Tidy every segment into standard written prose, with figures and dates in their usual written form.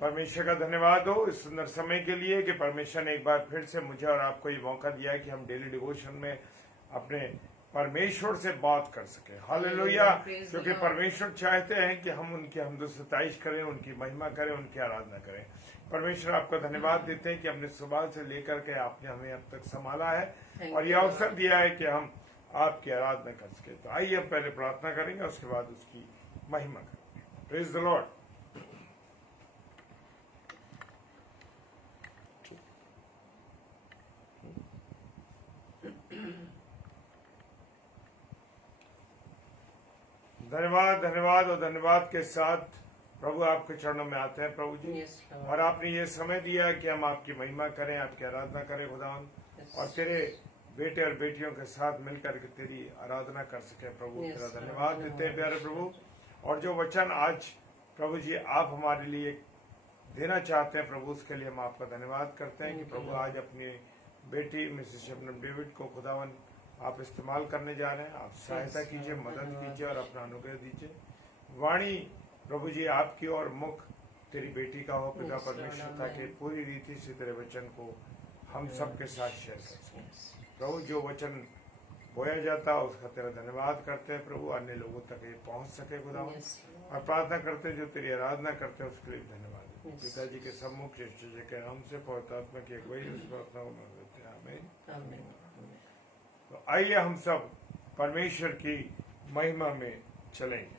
परमेश्वर का धन्यवाद हो इस सुंदर समय के लिए कि परमेश्वर ने एक बार फिर से मुझे और आपको ये मौका दिया है कि हम डेली डिवोशन में अपने परमेश्वर से बात कर सके। हालेलुया। क्योंकि परमेश्वर चाहते हैं कि हम उनकी हमदो-सताइश करें, उनकी महिमा करें, उनकी आराधना करें। परमेश्वर आपका धन्यवाद देते हैं कि हमने सुबह से लेकर के आपने हमें अब तक संभाला है और यह अवसर दिया है कि हम आपकी आराधना कर सके। तो आइए हम पहले प्रार्थना करेंगे, उसके बाद उसकी महिमा करेंगे। Praise the Lord. धन्यवाद धन्यवाद और धन्यवाद के साथ प्रभु आपके चरणों में आते हैं प्रभु जी। और आपने ये समय दिया कि हम आपकी महिमा करें, आपकी आराधना करें खुदावन, और तेरे बेटे और बेटियों के साथ मिलकर के तेरी आराधना कर सके प्रभु। तेरा धन्यवाद देते हैं प्यारे प्रभु। और जो वचन आज प्रभु जी आप हमारे लिए देना चाहते हैं प्रभु, उसके लिए हम आपका धन्यवाद करते हैं कि प्रभु आज अपनी बेटी मिसेस शबनम डेविड को खुदावन आप इस्तेमाल करने जा रहे हैं। आप सहायता कीजिए, मदद कीजिए और अपना अनुग्रह दीजिए। वाणी प्रभु जी आपकी और मुख तेरी बेटी का हो पिता परमेश्वर, ताकि पूरी रीति से तेरे वचन को हम सबके साथ शेयर कर सकें प्रभु। जो वचन बोया जाता है उसका तेरा धन्यवाद करते हैं प्रभु, अन्य लोगों तक ये पहुंच सके खुदावन। और प्रार्थना करते जो तेरी आराधना करते हैं उसके लिए धन्यवाद। पिताजी के सम्मुख के हमसे पवित्रात्मा की अगुवाई उस प्रार्थना को मांगते हैं। आमीन। तो आइए हम सब परमेश्वर की महिमा में चलेंगे।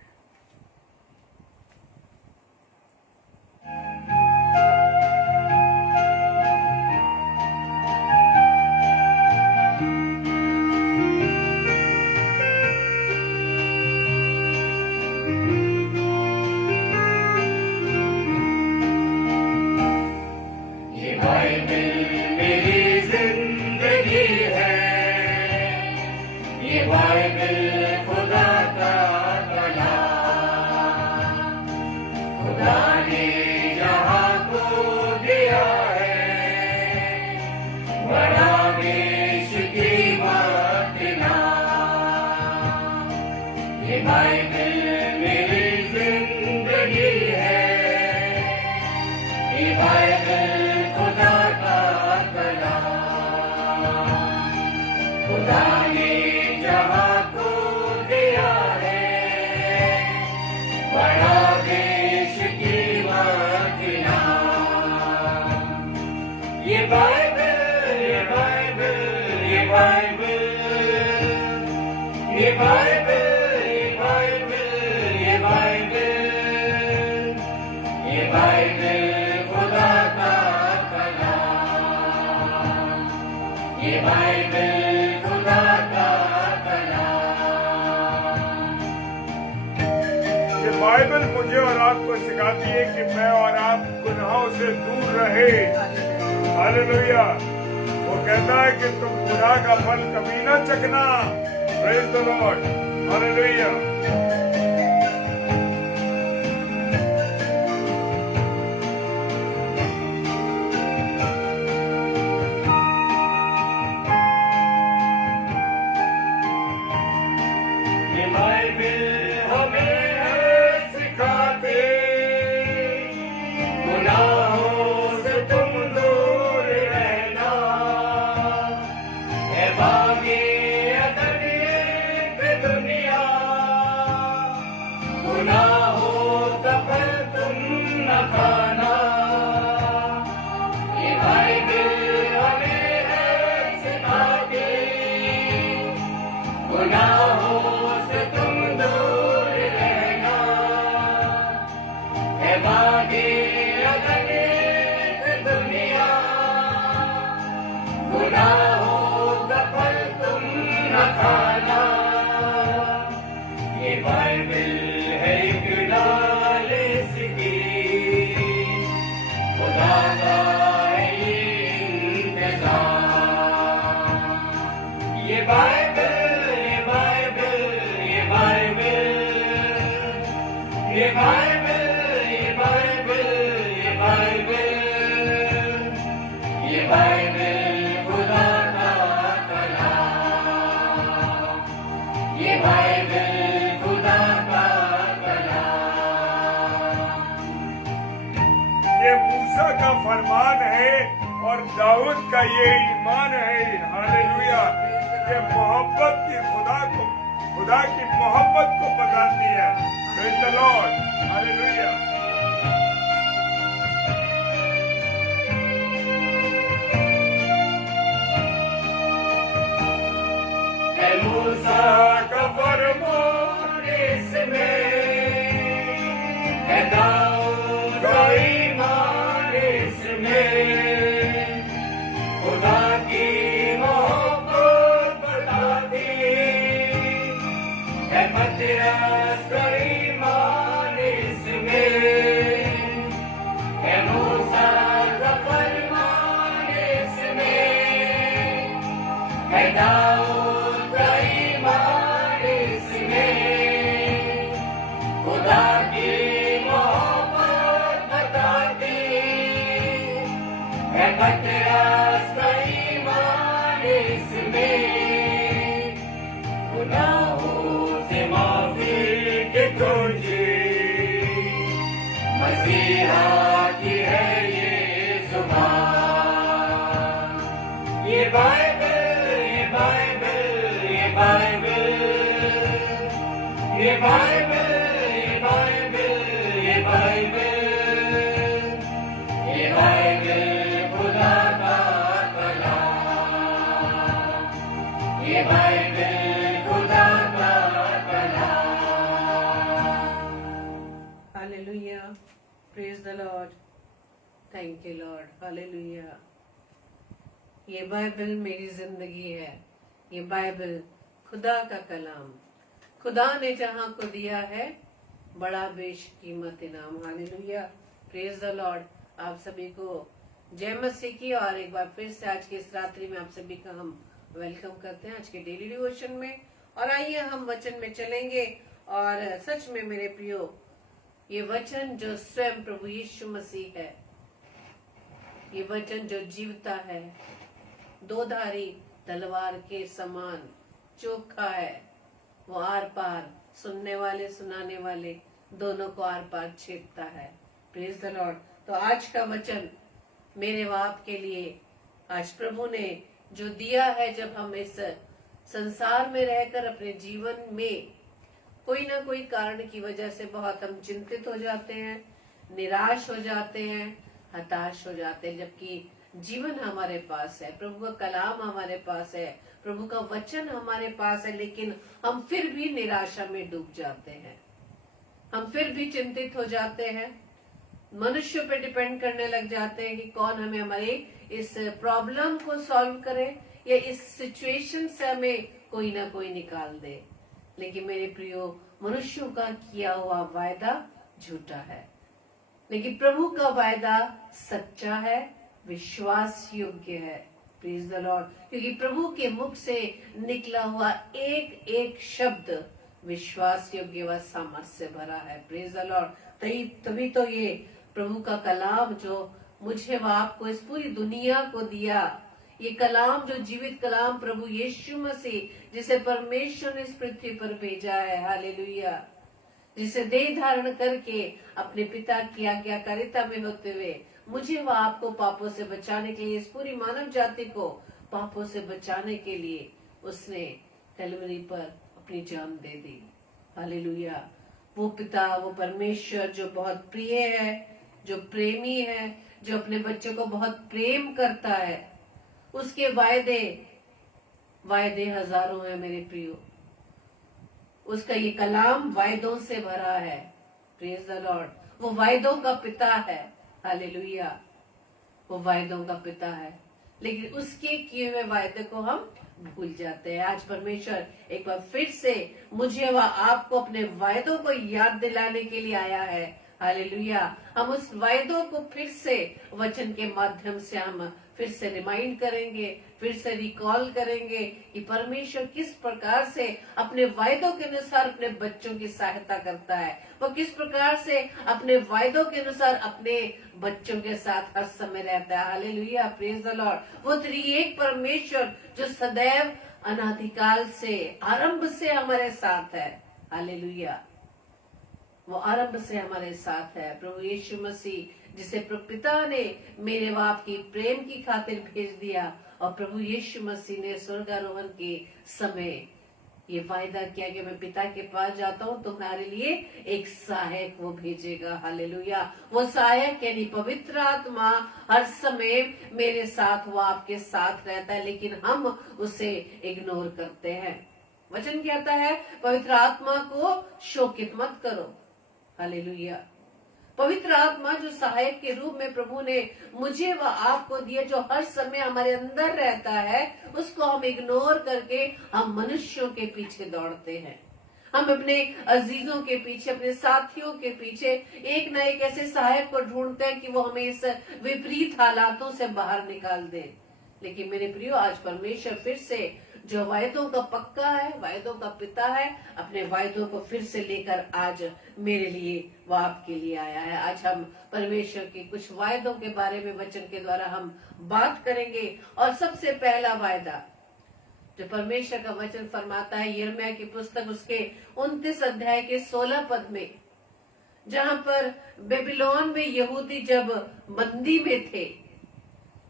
बाइबल मुझे और आपको सिखाती है कि मैं और आप गुनाहों से दूर रहे। हालेलुया। वो कहता है कि तुम गुनाह का फल कभी ना चखना। Praise the Lord. हालेलुया। ये बाइबल खुदा ये मूसा का फरमान है और दाऊद का ये ईमान है। हालेलुया। ये मोहब्बत की खुदा की मोहब्बत को बताती है। Praise the Lord. हालेलुया। मूसा का फरमान इसमें है, दाऊद का ईमान इसमें, खुदा की मोहब्बत बताती है, पतरस का ईमान इसमें है, मूसा का फरमान इसमें है, दाऊद Hallelujah. Praise the Lord. Thank you, Lord. Hallelujah. ये बाइबल मेरी जिंदगी है। ये बाइबल खुदा का कलाम, खुदा ने जहाँ को दिया है बड़ा बेशकीमत इनाम। हालेलुया। Praise the Lord. आप सभी को जय मसीह की और एक बार फिर से आज की इस रात्रि में आप सभी का हम वेलकम करते हैं आज के डेली डिवोशन में। और आइए हम वचन में चलेंगे। और सच में मेरे प्रियो, ये वचन जो स्वयं प्रभु यीशु मसीह है, ये वचन जो जीवता है, दोधारी तलवार के समान चोखा है, वो आर पार सुनने वाले सुनाने वाले दोनों को आर पार छेदता है। Praise the Lord. तो आज का वचन मेरे व आपके लिए आज प्रभु ने जो दिया है, जब हम इस संसार में रहकर अपने जीवन में कोई ना कोई कारण की वजह से बहुत हम चिंतित हो जाते हैं, निराश हो जाते हैं, हताश हो जाते हैं, जबकि जीवन हमारे पास है, प्रभु का कलाम हमारे पास है, प्रभु का वचन हमारे पास है, लेकिन हम फिर भी निराशा में डूब जाते हैं, हम फिर भी चिंतित हो जाते हैं, मनुष्य पे डिपेंड करने लग जाते हैं कि कौन हमें हमारे इस प्रॉब्लम को सॉल्व करे या इस सिचुएशन से हमें कोई ना कोई निकाल दे। लेकिन मेरे प्रियो, मनुष्यों का किया हुआ वायदा झूठा है, लेकिन प्रभु का वायदा सच्चा है, विश्वास योग्य है। Praise the Lord. क्योंकि प्रभु के मुख से निकला हुआ एक एक शब्द विश्वास योग्य व सामर्थ्य से भरा है। Praise the Lord. तभी तो ये प्रभु का कलाम जो मुझे व आपको इस पूरी दुनिया को दिया, ये कलाम जो जीवित कलाम प्रभु यीशु मसीह, जिसे परमेश्वर ने इस पृथ्वी पर भेजा है, हालेलुया, जिसे देह धारण करके अपने पिता की आज्ञाकारिता में होते हुए मुझे व आपको पापों से बचाने के लिए, इस पूरी मानव जाति को पापों से बचाने के लिए उसने कलवरी पर अपनी जान दे दी। हालेलुया। वो पिता, वो परमेश्वर जो बहुत प्रिय है, जो प्रेमी है, जो अपने बच्चों को बहुत प्रेम करता है, उसके वायदे हजारों हैं मेरे प्रियो। उसका ये कलाम वायदों से भरा है। Praise the Lord. वो वायदों का पिता है। हालेलुया। वो वायदों का पिता है, लेकिन उसके किए हुए वायदे को हम भूल जाते हैं। आज परमेश्वर एक बार फिर से मुझे व आपको अपने वायदों को याद दिलाने के लिए आया है। हालेलुया। हम उस वायदों को फिर से वचन के माध्यम से हम फिर से रिमाइंड करेंगे, फिर से रिकॉल करेंगे कि परमेश्वर किस प्रकार से अपने वायदों के अनुसार अपने बच्चों की सहायता करता है, वो किस प्रकार से अपने वायदों के अनुसार अपने बच्चों के साथ हर समय रहता है। हालेलुया। Praise the Lord. वो त्रिएक परमेश्वर जो सदैव अनादिकाल से, आरंभ से हमारे साथ है। हालेलुया। वो आरंभ से हमारे साथ है। प्रभु यीशु मसीह जिसे पिता ने मेरे बाप की प्रेम की खातिर भेज दिया, और प्रभु यीशु मसीह ने स्वर्गारोहण के समय ये वायदा किया कि मैं पिता के पास जाता हूँ, तुम्हारे लिए एक सहायक वो भेजेगा। हालेलुया। वो सहायक यानी पवित्र आत्मा हर समय मेरे साथ, वो आपके साथ रहता है, लेकिन हम उसे इग्नोर करते हैं। वचन कहता है पवित्र आत्मा को शोकित मत करो। हालेलुया। पवित्र आत्मा जो सहायक के रूप में प्रभु ने मुझे व आपको दिया, जो हर समय हमारे अंदर रहता है, उसको हम इग्नोर करके हम मनुष्यों के पीछे दौड़ते हैं। हम अपने अजीजों के पीछे, अपने साथियों के पीछे एक न एक ऐसे सहायक को ढूंढते हैं कि वो हमें इस विपरीत हालातों से बाहर निकाल दे। लेकिन मेरे प्रियो, आज परमेश्वर फिर से जो वायदों का पक्का है, वायदों का पिता है, अपने वायदों को फिर से लेकर आज मेरे लिए व आपके लिए आया है। आज हम परमेश्वर के कुछ वायदों के बारे में वचन के द्वारा हम बात करेंगे। और सबसे पहला वायदा जो परमेश्वर का वचन फरमाता है यिर्मयाह की पुस्तक उसके 29 अध्याय के 16 पद में, जहाँ पर बेबीलोन में यहूदी जब बंदी में थे,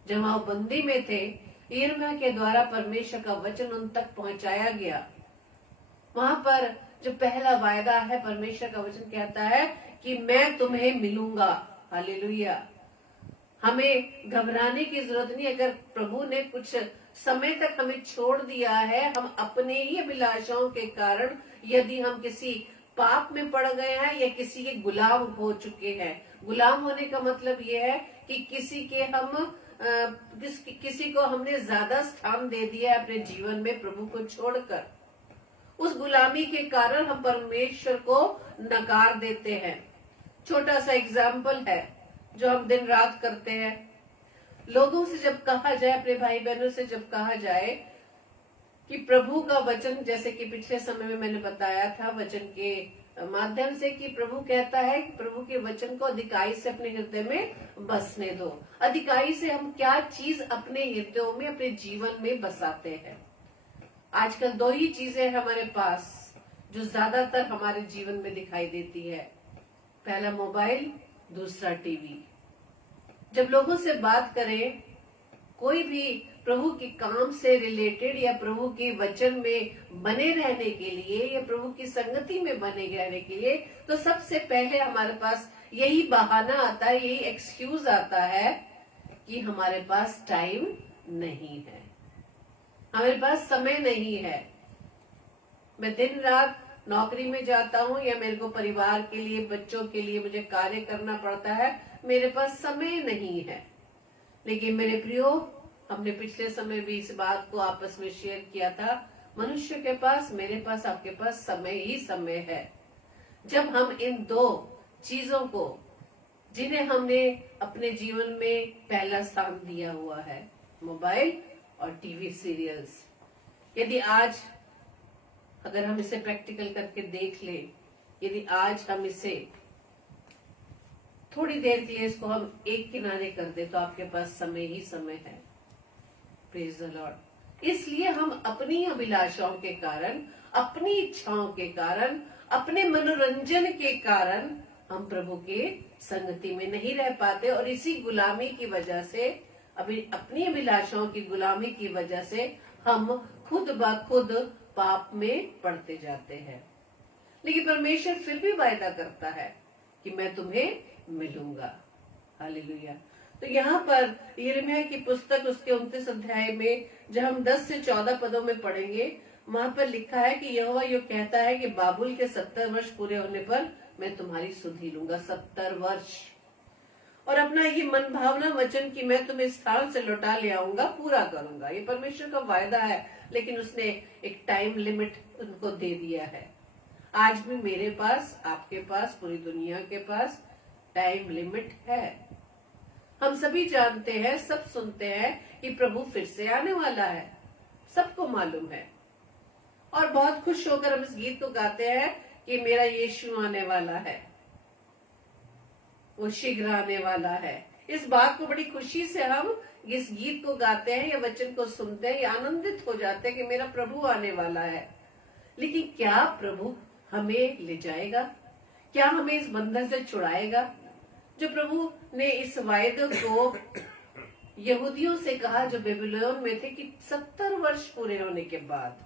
जब वो बंदी में थे, यिर्मयाह के द्वारा परमेश्वर का वचन उन तक पहुंचाया गया। वहां पर जो पहला वायदा है, परमेश्वर का वचन कहता है कि मैं तुम्हें मिलूंगा। हालेलुया। हमें घबराने की जरूरत नहीं। अगर प्रभु ने कुछ समय तक हमें छोड़ दिया है, हम अपने ही अभिलाषाओं के कारण यदि हम किसी पाप में पड़ गए हैं या किसी के गुलाम हो चुके हैं। गुलाम होने का मतलब ये है कि किसी के हम किसी को हमने ज्यादा स्थान दे दिया है अपने जीवन में प्रभु को छोड़कर। उस गुलामी के कारण हम परमेश्वर को नकार देते हैं। छोटा सा एग्जाम्पल है जो हम दिन रात करते हैं। लोगों से जब कहा जाए, अपने भाई बहनों से जब कहा जाए कि प्रभु का वचन, जैसे कि पिछले समय में मैंने बताया था वचन के माध्यम से, कि प्रभु कहता है कि प्रभु के वचन को अधिकाई से अपने हृदय में बसने दो। अधिकाई से हम क्या चीज अपने हृदयों में, अपने जीवन में बसाते हैं। आजकल दो ही चीजें हमारे पास जो ज्यादातर हमारे जीवन में दिखाई देती है, पहला मोबाइल, दूसरा टीवी। जब लोगों से बात करें, कोई भी प्रभु के काम से रिलेटेड या प्रभु के वचन में बने रहने के लिए या प्रभु की संगति में बने रहने के लिए, तो सबसे पहले हमारे पास यही बहाना आता है, यही एक्सक्यूज आता है कि हमारे पास टाइम नहीं है, हमारे पास समय नहीं है। मैं दिन रात नौकरी में जाता हूँ या मेरे को परिवार के लिए, बच्चों के लिए मुझे कार्य करना पड़ता है, मेरे पास समय नहीं है। लेकिन मेरे प्रियो, हमने पिछले समय भी इस बात को आपस में शेयर किया था, मनुष्य के पास, मेरे पास, आपके पास समय ही समय है। जब हम इन दो चीजों को, जिन्हें हमने अपने जीवन में पहला स्थान दिया हुआ है, मोबाइल और टीवी सीरियल्स, यदि आज अगर हम इसे प्रैक्टिकल करके देख ले, यदि आज हम इसे थोड़ी देर के लिए इसको हम एक किनारे कर दे, तो आपके पास समय ही समय है। Praise the Lord. इसलिए हम अपनी अभिलाषाओं के कारण, अपनी इच्छाओं के कारण, अपने मनोरंजन के कारण हम प्रभु के संगति में नहीं रह पाते, और इसी गुलामी की वजह से, अपनी अभिलाषाओं की गुलामी की वजह से हम खुद ब खुद पाप में पड़ते जाते हैं। लेकिन परमेश्वर फिर भी वायदा करता है कि मैं तुम्हें मिलूंगा। हालेलुया। तो यहाँ पर यिर्मयाह की पुस्तक उसके 29 अध्याय में जब हम 10 से 14 पदों में पढ़ेंगे, वहां पर लिखा है कि यहोवा यो कहता है कि बाबुल के 70 वर्ष पूरे होने पर मैं तुम्हारी सुधि लूंगा। 70 वर्ष। और अपना ये मन भावना वचन की मैं तुम्हें स्थान से लौटा ले आऊंगा, पूरा करूंगा। ये परमेश्वर का वायदा है, लेकिन उसने एक टाइम लिमिट उनको दे दिया है। आज भी मेरे पास, आपके पास, पूरी दुनिया के पास टाइम लिमिट है। हम सभी जानते हैं, सब सुनते हैं कि प्रभु फिर से आने वाला है, सबको मालूम है। और बहुत खुश होकर हम इस गीत को गाते हैं कि मेरा यीशु आने वाला है, वो शीघ्र आने वाला है। इस बात को बड़ी खुशी से हम इस गीत को गाते हैं या वचन को सुनते हैं या आनंदित हो जाते हैं कि मेरा प्रभु आने वाला है। लेकिन क्या प्रभु हमें ले जाएगा? क्या हमें इस बंधन से छुड़ाएगा? जो प्रभु ने इस वायदे को यहूदियों से कहा जो बेबीलोन में थे कि 70 वर्ष पूरे होने के बाद,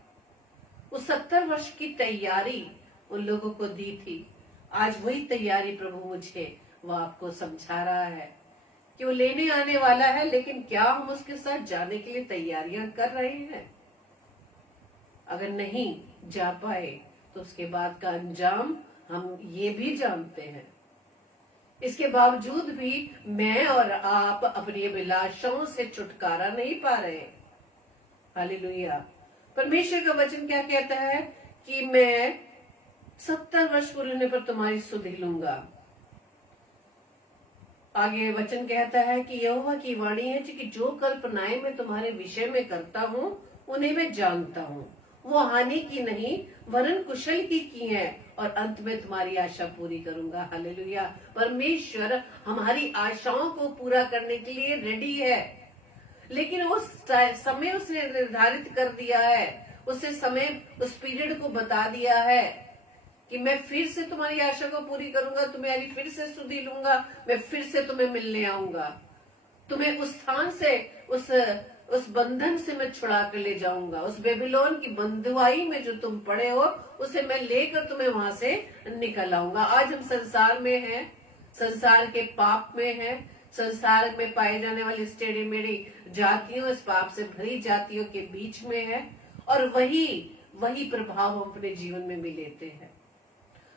उस 70 वर्ष की तैयारी उन लोगों को दी थी। आज वही तैयारी प्रभु मुझे वो आपको समझा रहा है कि वो लेने आने वाला है, लेकिन क्या हम उसके साथ जाने के लिए तैयारियां कर रहे हैं? अगर नहीं जा पाए तो उसके बाद का अंजाम हम ये भी जानते हैं। इसके बावजूद भी मैं और आप अपनी अभिलाषाओं से छुटकारा नहीं पा रहे। हालेलुया। परमेश्वर का वचन क्या कहता है कि मैं 70 वर्ष पूरे होने पर तुम्हारी सुधि लूंगा। आगे वचन कहता है कि यहोवा की वाणी है कि जो कल्पनाएं मैं तुम्हारे विषय में करता हूँ उन्हें मैं जानता हूँ, वो हानि की नहीं वरन कुशल की है, और अंत में तुम्हारी आशा पूरी करूंगा। हालेलुया। परमेश्वर हमारी आशाओं को पूरा करने के लिए रेडी है, लेकिन उस समय उसने निर्धारित कर दिया है, उससे समय उस पीरियड को बता दिया है कि मैं फिर से तुम्हारी आशा को पूरी करूंगा, तुम्हारी फिर से सुधि लूंगा, मैं फिर से तुम्हें मिलने आऊंगा, तुम्हें उस स्थान से उस बंधन से मैं छुड़ा कर ले जाऊंगा, उस बेबीलोन की बंधुआई में जो तुम पड़े हो उसे मैं लेकर तुम्हें वहां से निकल आऊंगा। आज हम संसार में हैं, संसार के पाप में हैं, संसार में पाए जाने वाली टेढ़ी मेढ़ी जातियों, इस पाप से भरी जातियों के बीच में है, और वही प्रभाव हम अपने जीवन में भी लेते हैं।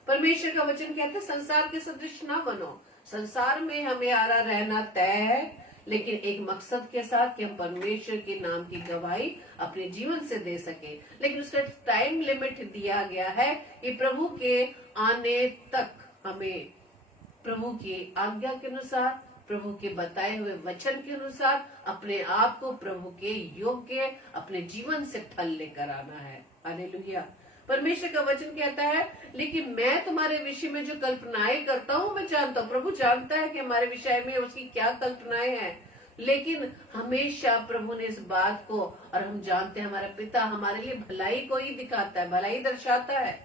परमेश्वर का वचन कहता है संसार के सदृश ना बनो। संसार में हमें आरा रहना तय है, लेकिन एक मकसद के साथ कि हम परमेश्वर के नाम की गवाही अपने जीवन से दे सके। लेकिन उसका टाइम लिमिट दिया गया है कि प्रभु के आने तक हमें प्रभु की आज्ञा के अनुसार, प्रभु के बताए हुए वचन के अनुसार अपने आप को प्रभु के योग्य अपने जीवन से फल लेकर आना है। हालेलुया। परमेश्वर का वचन कहता है लेकिन मैं तुम्हारे विषय में जो कल्पनाएं करता हूँ मैं जानता हूँ। प्रभु जानता है कि हमारे विषय में उसकी क्या कल्पनाएं हैं, लेकिन हमेशा प्रभु ने इस बात को, और हम जानते हैं हमारा पिता हमारे लिए भलाई को ही दिखाता है, भलाई दर्शाता है।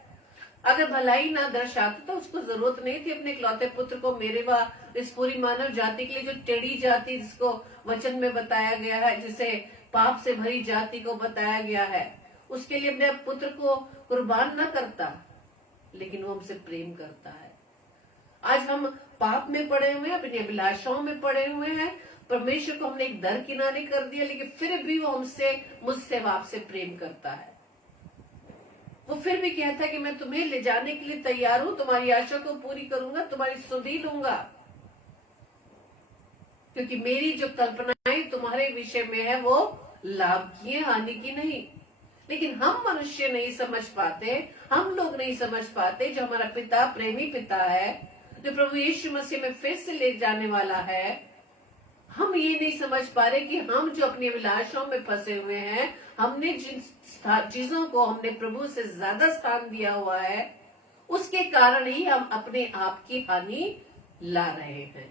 अगर भलाई ना दर्शाता तो उसको जरूरत नहीं थी अपने इकलौते पुत्र को मेरे व इस पूरी मानव जाति के लिए, जो टेढ़ी जाति जिसको वचन में बताया गया है, जिसे पाप से भरी जाति को बताया गया है, उसके लिए अपने पुत्र को कुर्बान न करता, लेकिन वो हमसे प्रेम करता है। आज हम पाप में पड़े हुए हैं, अपनी अभिलाषाओं में पड़े हुए हैं, परमेश्वर को हमने एक दर किनारे कर दिया, लेकिन फिर भी वो मुझसे आपसे प्रेम करता है। वो फिर भी कहता है कि मैं तुम्हें ले जाने के लिए तैयार हूं, तुम्हारी आशा को पूरी करूंगा, तुम्हारी सुधि लूंगा, क्योंकि मेरी जो कल्पनाएं तुम्हारे विषय में है वो लाभ की है, हानि की नहीं। लेकिन हम मनुष्य नहीं समझ पाते, हम लोग नहीं समझ पाते, जो हमारा पिता प्रेमी पिता है, जो प्रभु यीशु मसीह में फिर से ले जाने वाला है, हम ये नहीं समझ पा रहे कि हम जो अपनी अभिलाषाओं में फंसे हुए हैं, हमने जिन चीजों को हमने प्रभु से ज्यादा स्थान दिया हुआ है, उसके कारण ही हम अपने आप की हानि ला रहे हैं।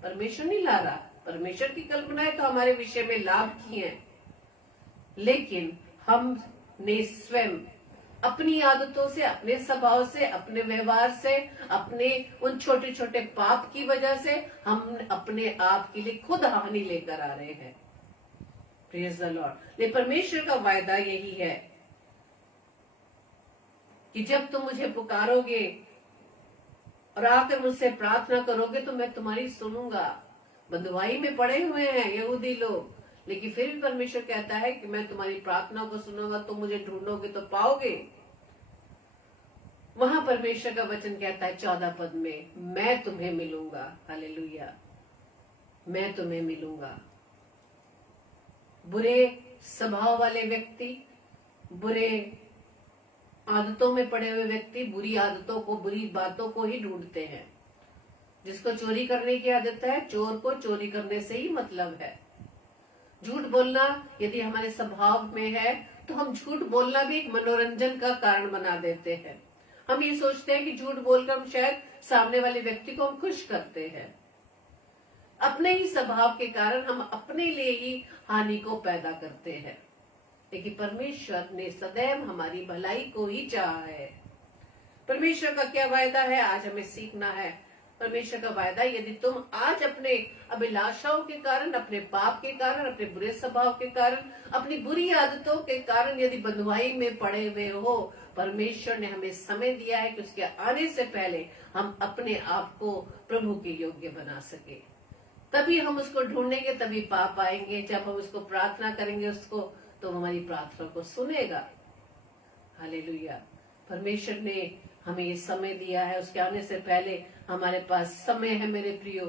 परमेश्वर नहीं ला रहा। परमेश्वर की कल्पनाएं तो हमारे विषय में लाभ की हैं, लेकिन हमने स्वयं अपनी आदतों से, अपने स्वभाव से, अपने व्यवहार से, अपने उन छोटे छोटे पाप की वजह से हम अपने आप के लिए खुद हानि लेकर आ रहे हैं। Praise the Lord. ये परमेश्वर का वायदा यही है कि जब तुम मुझे पुकारोगे और आकर मुझसे प्रार्थना करोगे तो मैं तुम्हारी सुनूंगा। बंधुआई में पड़े हुए हैं यहूदी लोग, लेकिन फिर भी परमेश्वर कहता है कि मैं तुम्हारी प्रार्थना को सुनूंगा, तुम मुझे ढूंढोगे तो पाओगे। वहां परमेश्वर का वचन कहता है 14 पद में, मैं तुम्हें मिलूंगा। हालेलुया। मैं तुम्हें मिलूंगा। बुरे स्वभाव वाले व्यक्ति, बुरे आदतों में पड़े हुए व्यक्ति बुरी आदतों को, बुरी बातों को ही ढूंढते हैं। जिसको चोरी करने की आदत है, चोर को चोरी करने से ही मतलब है। झूठ बोलना यदि हमारे स्वभाव में है तो हम झूठ बोलना भी एक मनोरंजन का कारण बना देते हैं। हम ये सोचते हैं कि झूठ बोलकर हम शायद सामने वाले व्यक्ति को हम खुश करते हैं। अपने ही स्वभाव के कारण हम अपने लिए ही हानि को पैदा करते हैं, लेकिन परमेश्वर ने सदैव हमारी भलाई को ही चाहा है। परमेश्वर का क्या वायदा है, आज हमें सीखना है। परमेश्वर का वायदा, यदि तुम आज अपने अभिलाषाओं के कारण, अपने पाप के कारण, अपने बुरे स्वभाव के कारण, अपनी बुरी आदतों के कारण यदि बंधुआई में पड़े हुए हो, परमेश्वर ने हमें समय दिया है कि उसके आने से पहले हम अपने आप को प्रभु के योग्य बना सके। तभी हम उसको ढूंढेंगे, तभी पा पाएंगे। जब हम उसको प्रार्थना करेंगे उसको, तो हमारी प्रार्थना को सुनेगा। हालेलुया। परमेश्वर ने हमें ये समय दिया है, उसके आने से पहले हमारे पास समय है मेरे प्रियो,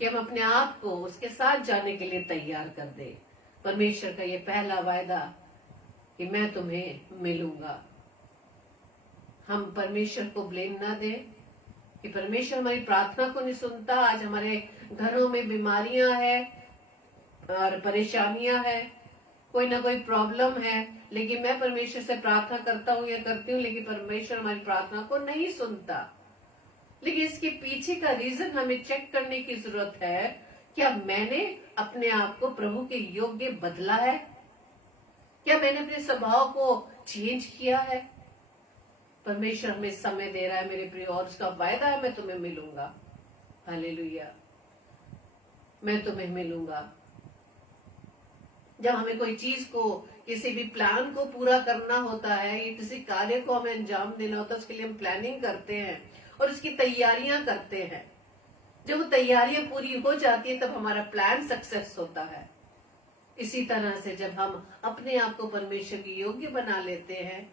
कि हम अपने आप को उसके साथ जाने के लिए तैयार कर दे। परमेश्वर का ये पहला वायदा कि मैं तुम्हें मिलूंगा। हम परमेश्वर को ब्लेम ना दें कि परमेश्वर हमारी प्रार्थना को नहीं सुनता। आज हमारे घरों में बीमारियां हैं और परेशानियां हैं, कोई ना कोई प्रॉब्लम है, लेकिन मैं परमेश्वर से प्रार्थना करता हूँ या करती हूँ, लेकिन परमेश्वर हमारी प्रार्थना को नहीं सुनता। लेकिन इसके पीछे का रीजन हमें चेक करने की जरूरत है। क्या मैंने अपने आप को प्रभु के योग्य बदला है? क्या मैंने अपने स्वभाव को चेंज किया है? परमेश्वर हमें समय दे रहा है मेरे प्रिय, और उसका वायदा है मैं तुम्हें मिलूंगा। हालेलुया, मैं तुम्हें मिलूंगा। जब हमें कोई चीज को, किसी भी प्लान को पूरा करना होता है, या किसी कार्य को हमें अंजाम देना होता है, उसके लिए हम प्लानिंग करते हैं और उसकी तैयारियां करते हैं। जब वो तैयारियां पूरी हो जाती है तब हमारा प्लान सक्सेस होता है। इसी तरह से जब हम अपने आप को परमेश्वर के योग्य बना लेते हैं,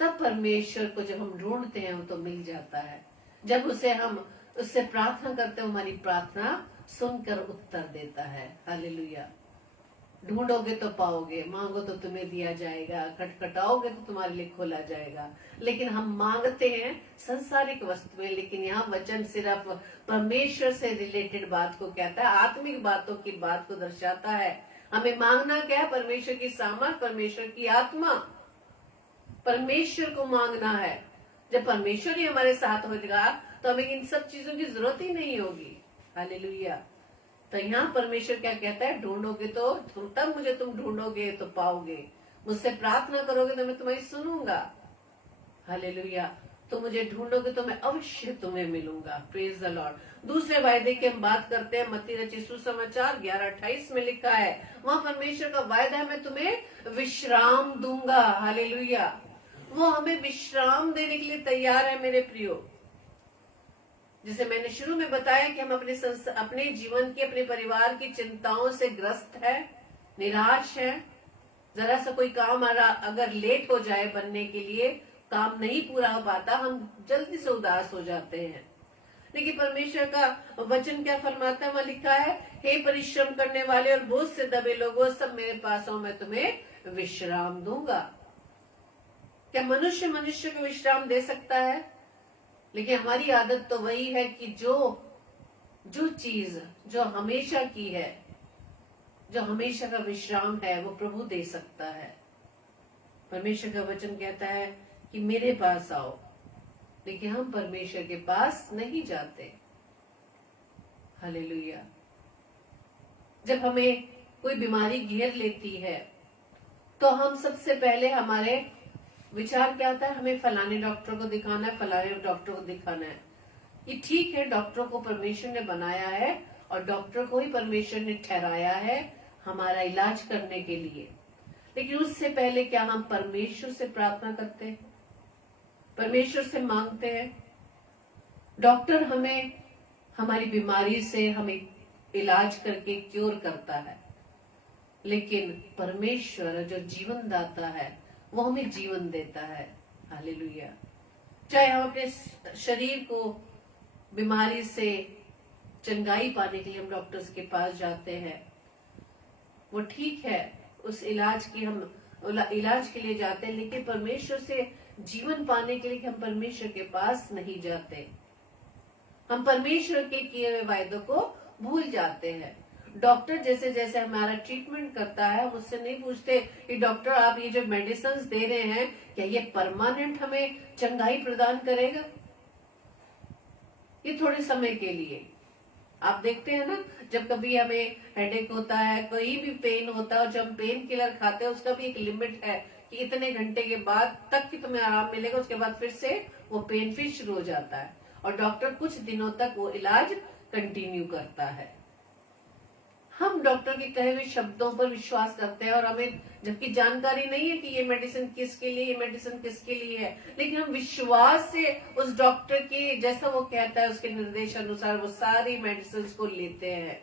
तब परमेश्वर को जब हम ढूंढते हैं वो तो मिल जाता है। जब हम उससे प्रार्थना करते हैं, हमारी प्रार्थना सुनकर उत्तर देता है। हालेलुया। ढूंढोगे तो पाओगे, मांगो तो तुम्हें दिया जाएगा, खटखटाओगे तो तुम्हारे लिए खोला जाएगा। लेकिन हम मांगते हैं संसारिक वस्तु में, लेकिन यहाँ वचन सिर्फ परमेश्वर से रिलेटेड बात को कहता है, आत्मिक बातों की बात को दर्शाता है। हमें मांगना क्या है? परमेश्वर की सामर्थ, परमेश्वर की आत्मा, परमेश्वर को मांगना है। जब परमेश्वर ही हमारे साथ होगा तो हमें इन सब चीजों की जरूरत ही नहीं होगी। हालेलुया। तो यहाँ परमेश्वर क्या कहता है? ढूंढोगे तो, तब मुझे तुम ढूंढोगे तो पाओगे, मुझसे प्रार्थना करोगे तो मैं तुम्हारी सुनूंगा। हालेलुया। तो मुझे ढूंढोगे तो मैं अवश्य तुम्हें मिलूंगा। Praise the Lord. दूसरे वायदे की हम बात करते हैं। मत्ती रचित सुसमाचार 11:28 में लिखा है, वहां परमेश्वर का वायदा है, मैं तुम्हें विश्राम दूंगा। हालेलुया। वो हमें विश्राम देने के लिए तैयार है मेरे प्रियो। जिसे मैंने शुरू में बताया कि हम अपने जीवन की, अपने परिवार की चिंताओं से ग्रस्त है, निराश है। जरा सा कोई काम अगर लेट हो जाए बनने के लिए, काम नहीं पूरा हो पाता, हम जल्दी से उदास हो जाते हैं। लेकिन परमेश्वर का वचन क्या फरमाता है? वहां लिखा है, हे परिश्रम करने वाले और बोझ से दबे लोगों, सब मेरे पास आओ, मैं तुम्हें विश्राम दूंगा। क्या मनुष्य को विश्राम दे सकता है? लेकिन हमारी आदत तो वही है कि जो चीज जो हमेशा की है, जो हमेशा का विश्राम है, वो प्रभु दे सकता है। परमेश्वर का वचन कहता है कि मेरे पास आओ, लेकिन हम परमेश्वर के पास नहीं जाते। हालेलुया। जब हमें कोई बीमारी घेर लेती है तो हम सबसे पहले, हमारे विचार क्या आता है? हमें फलाने डॉक्टर को दिखाना है, फलाने डॉक्टर को दिखाना है। ये ठीक है, डॉक्टर को परमेश्वर ने बनाया है और डॉक्टर को ही परमेश्वर ने ठहराया है हमारा इलाज करने के लिए। लेकिन उससे पहले क्या हम परमेश्वर से प्रार्थना करते हैं? परमेश्वर से मांगते हैं? डॉक्टर हमें हमारी बीमारी से हमें इलाज करके क्योर करता है, लेकिन परमेश्वर जो जीवन दाता है वो हमें जीवन देता है। हालेलुया। चाहे हम अपने शरीर को बीमारी से चंगाई पाने के लिए हम डॉक्टर्स के पास जाते हैं, वो ठीक है, उस इलाज के लिए जाते हैं, लेकिन परमेश्वर से जीवन पाने के लिए हम परमेश्वर के पास नहीं जाते। हम परमेश्वर के किए हुए वायदों को भूल जाते हैं। डॉक्टर जैसे जैसे हमारा ट्रीटमेंट करता है, हम उससे नहीं पूछते कि डॉक्टर आप ये जो मेडिसिन दे रहे हैं, क्या ये परमानेंट हमें चंगाई प्रदान करेगा? ये थोड़े समय के लिए। आप देखते हैं ना, जब कभी हमें हेडेक होता है, कोई भी पेन होता है, और जब हम पेन किलर खाते हैं उसका भी एक लिमिट है कि इतने घंटे के बाद तक ही तुम्हें आराम मिलेगा, उसके बाद फिर से वो पेन फिर शुरू हो जाता है। और डॉक्टर कुछ दिनों तक वो इलाज कंटिन्यू करता है। हम डॉक्टर के कहे हुए शब्दों पर विश्वास करते हैं और हमें जबकि जानकारी नहीं है कि ये मेडिसिन किसके लिए, ये मेडिसिन किसके लिए है, लेकिन हम विश्वास से उस डॉक्टर के जैसा वो कहता है उसके निर्देश अनुसार वो सारी मेडिसिन को लेते हैं,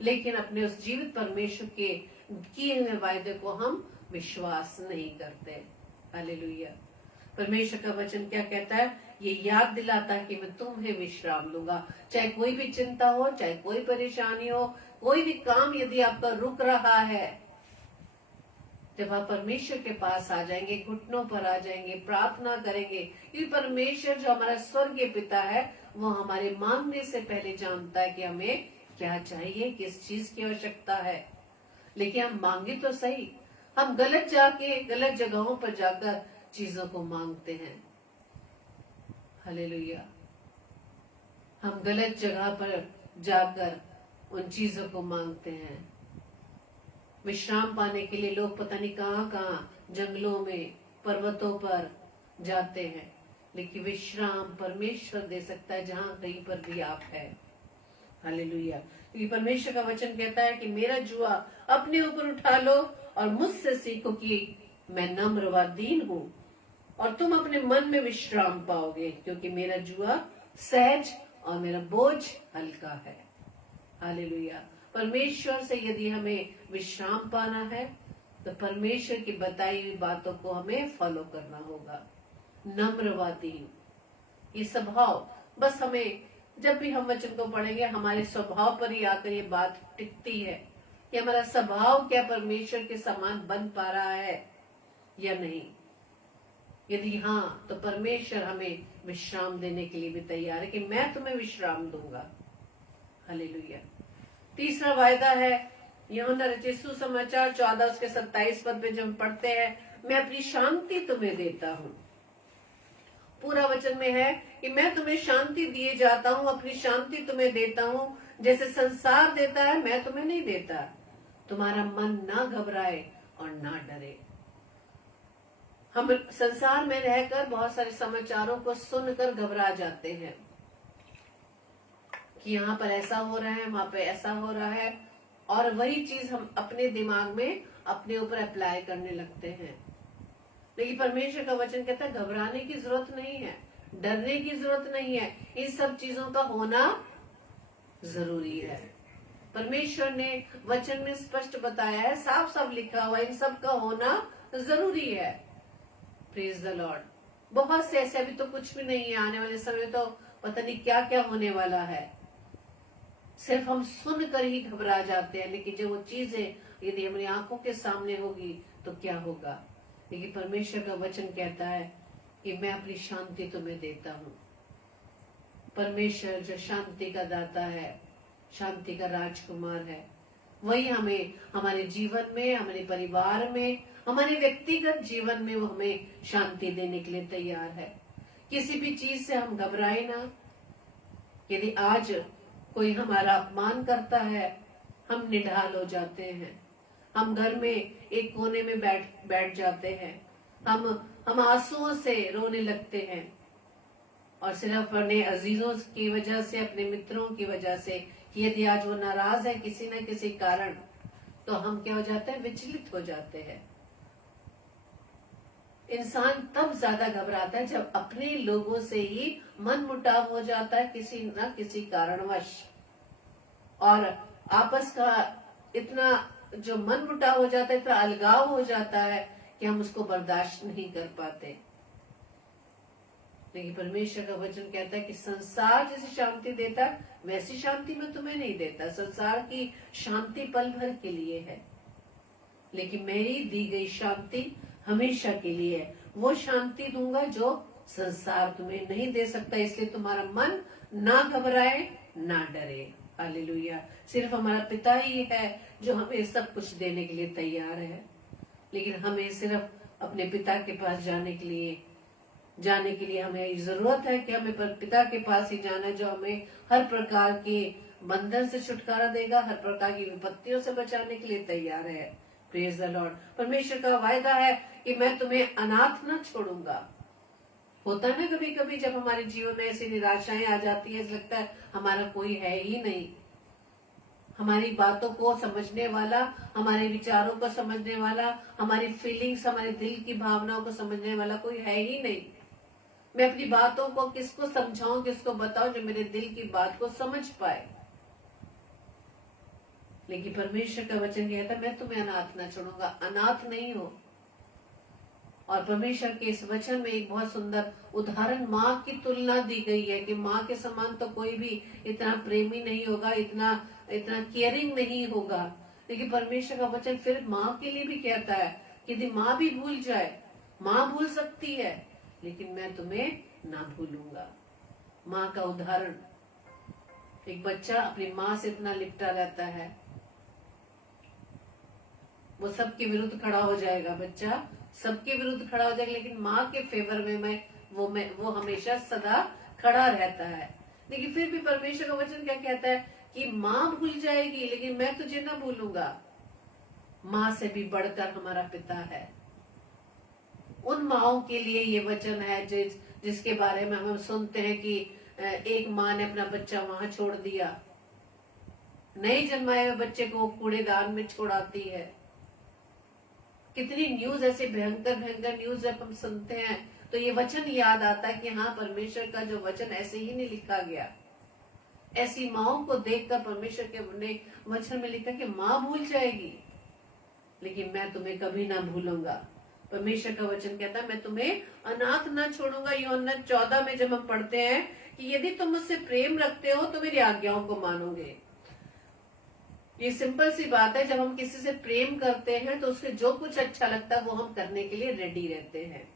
लेकिन अपने उस जीवित परमेश्वर के किए हुए वायदे को हम विश्वास नहीं करते। हालेलुया। परमेश्वर का वचन क्या कहता है? ये याद दिलाता है कि मैं तुम्हें विश्राम दूंगा। चाहे कोई भी चिंता हो, चाहे कोई परेशानी हो, कोई भी काम यदि आपका रुक रहा है, जब आप परमेश्वर के पास आ जाएंगे, घुटनों पर आ जाएंगे, प्रार्थना करेंगे, क्योंकि परमेश्वर जो हमारा स्वर्गीय पिता है वो हमारे मांगने से पहले जानता है कि हमें क्या चाहिए, किस चीज की आवश्यकता है। लेकिन हम मांगे तो सही, हम गलत जगहों पर जाकर चीजों को मांगते हैं। हालेलुया। हम गलत जगह पर जाकर उन चीजों को मांगते हैं। विश्राम पाने के लिए लोग पता नहीं कहाँ जंगलों में, पर्वतों पर जाते हैं, लेकिन विश्राम परमेश्वर दे सकता है जहाँ कहीं पर भी आप है। हालेलुया। क्योंकि परमेश्वर का वचन कहता है कि मेरा जुआ अपने ऊपर उठा लो और मुझसे सीखो कि मैं नम्र व दीन हूँ, और तुम अपने मन में विश्राम पाओगे, क्योंकि मेरा जुआ सहज और मेरा बोझ हल्का है। हालेलुया। परमेश्वर से यदि हमें विश्राम पाना है तो परमेश्वर की बताई हुई बातों को हमें फॉलो करना होगा। नम्र व दीन, ये स्वभाव, बस हमें जब भी हम वचन को पढ़ेंगे हमारे स्वभाव पर ही आकर ये बात टिकती है कि हमारा स्वभाव क्या परमेश्वर के समान बन पा रहा है या नहीं। यदि हाँ, तो परमेश्वर हमें विश्राम देने के लिए भी तैयार है कि मैं तुम्हें विश्राम दूंगा। हालेलुया। तीसरा वायदा है यूहन्ना रचित सुसमाचार 14 उसके 27 पद में जब हम पढ़ते हैं, मैं अपनी शांति तुम्हें देता हूँ। पूरा वचन में है कि मैं तुम्हें शांति दिए जाता हूँ, अपनी शांति तुम्हें देता हूँ, जैसे संसार देता है मैं तुम्हें नहीं देता। तुम्हारा मन ना घबराए और ना डरे। हम संसार में रहकर बहुत सारे समाचारों को सुनकर घबरा जाते हैं कि यहाँ पर ऐसा हो रहा है, वहां पे ऐसा हो रहा है, और वही चीज हम अपने दिमाग में अपने ऊपर अप्लाई करने लगते हैं। लेकिन परमेश्वर का वचन कहता है घबराने की जरूरत नहीं है, डरने की जरूरत नहीं है, इन सब चीजों का होना जरूरी है। परमेश्वर ने वचन में स्पष्ट बताया है, साफ साफ लिखा हुआ है, इन सब का होना जरूरी है। Praise the Lord. बहुत से ऐसे, अभी तो कुछ भी नहीं है, आने वाले समय तो पता नहीं क्या क्या होने वाला है, सिर्फ हम सुनकर ही घबरा जाते हैं, लेकिन जब वो चीजें यदि हमारी आंखों के सामने होगी तो क्या होगा। लेकिन परमेश्वर का वचन कहता है कि मैं अपनी शांति तुम्हें देता हूँ। परमेश्वर जो शांति का दाता है, शांति का राजकुमार है, वही हमें हमारे जीवन में, हमारे परिवार में, हमारे व्यक्तिगत जीवन में वो हमें शांति देने के लिए तैयार है। किसी भी चीज से हम घबराए ना। यदि आज कोई हमारा अपमान करता है, हम निढाल हो जाते हैं, हम घर में एक कोने में बैठ जाते हैं, हम आंसुओं से रोने लगते हैं, और सिर्फ अपने अजीजों की वजह से, अपने मित्रों की वजह से, कि यदि आज वो नाराज है किसी न किसी कारण, तो हम क्या हो जाते हैं, विचलित हो जाते हैं। इंसान तब ज्यादा घबराता है जब अपने लोगों से ही मन मुटाव हो जाता है किसी न किसी कारणवश, और आपस का इतना जो मन मुटाव हो जाता है, इतना अलगाव हो जाता है कि हम उसको बर्दाश्त नहीं कर पाते। लेकिन परमेश्वर का वचन कहता है कि संसार जैसी शांति देता है वैसी शांति मैं तुम्हें नहीं देता। संसार की शांति पल भर के लिए है, लेकिन मेरी दी गई शांति हमेशा के लिए है। वो शांति दूंगा जो संसार तुम्हें नहीं दे सकता, इसलिए तुम्हारा मन ना घबराए ना डरे। हालेलुया। सिर्फ हमारा पिता ही है जो हमें सब कुछ देने के लिए तैयार है, लेकिन हमें सिर्फ अपने पिता के पास जाने के लिए हमें जरूरत है कि हमें पिता के पास ही जाना है, जो हमें हर प्रकार के बंधन से छुटकारा देगा, हर प्रकार की विपत्तियों से बचाने के लिए तैयार है। Praise the Lord. परमेश्वर का वायदा है कि मैं तुम्हें अनाथ न छोड़ूंगा। होता है ना कभी कभी जब हमारे जीवन में ऐसी निराशाएं आ जाती है, ऐसा लगता है हमारा कोई है ही नहीं, हमारी बातों को समझने वाला, हमारे विचारों को समझने वाला, हमारी फीलिंग्स, हमारे दिल की भावनाओं को समझने वाला कोई है ही नहीं। मैं अपनी बातों को किसको समझाऊं, किसको बताऊं जो मेरे दिल की बात को समझ पाए। लेकिन परमेश्वर का वचन कहता है मैं तुम्हें अनाथ न छोड़ूंगा। अनाथ नहीं हो। और परमेश्वर के इस वचन में एक बहुत सुंदर उदाहरण माँ की तुलना दी गई है कि माँ के समान तो कोई भी इतना प्रेमी नहीं होगा, इतना केयरिंग नहीं होगा। लेकिन परमेश्वर का वचन फिर माँ के लिए भी कहता है कि यदि माँ भी भूल जाए, माँ भूल सकती है, लेकिन मैं तुम्हें ना भूलूंगा। माँ का उदाहरण, एक बच्चा अपनी माँ से इतना लिपटा रहता है, वो सबके विरुद्ध खड़ा हो जाएगा, बच्चा सबके विरुद्ध खड़ा हो जाएगा, लेकिन माँ के फेवर में वो हमेशा सदा खड़ा रहता है। लेकिन फिर भी परमेश्वर का वचन क्या कहता है कि माँ भूल जाएगी लेकिन मैं तुझे ना भूलूंगा। माँ से भी बढ़कर हमारा पिता है। उन माओं के लिए ये वचन है जिसके बारे में हम सुनते हैं कि एक माँ ने अपना बच्चा वहां छोड़ दिया, नए जन्माए हुए बच्चे को कूड़ेदान में छोड़ाती है। कितनी न्यूज, ऐसे भयंकर भयंकर न्यूज जब हम सुनते हैं तो ये वचन याद आता है कि हाँ, परमेश्वर का जो वचन ऐसे ही नहीं लिखा गया। ऐसी माओं को देखकर परमेश्वर के वचन में लिखा कि माँ भूल जाएगी लेकिन मैं तुम्हें कभी ना भूलूंगा। परमेश्वर का वचन कहता है मैं तुम्हें अनाथ ना छोड़ूंगा। यूहन्ना 14 में जब हम पढ़ते हैं कि यदि तुम मुझसे प्रेम रखते हो तो मेरी आज्ञाओं को मानोगे। ये सिंपल सी बात है, जब हम किसी से प्रेम करते हैं तो उसके जो कुछ अच्छा लगता है वो हम करने के लिए रेडी रहते हैं।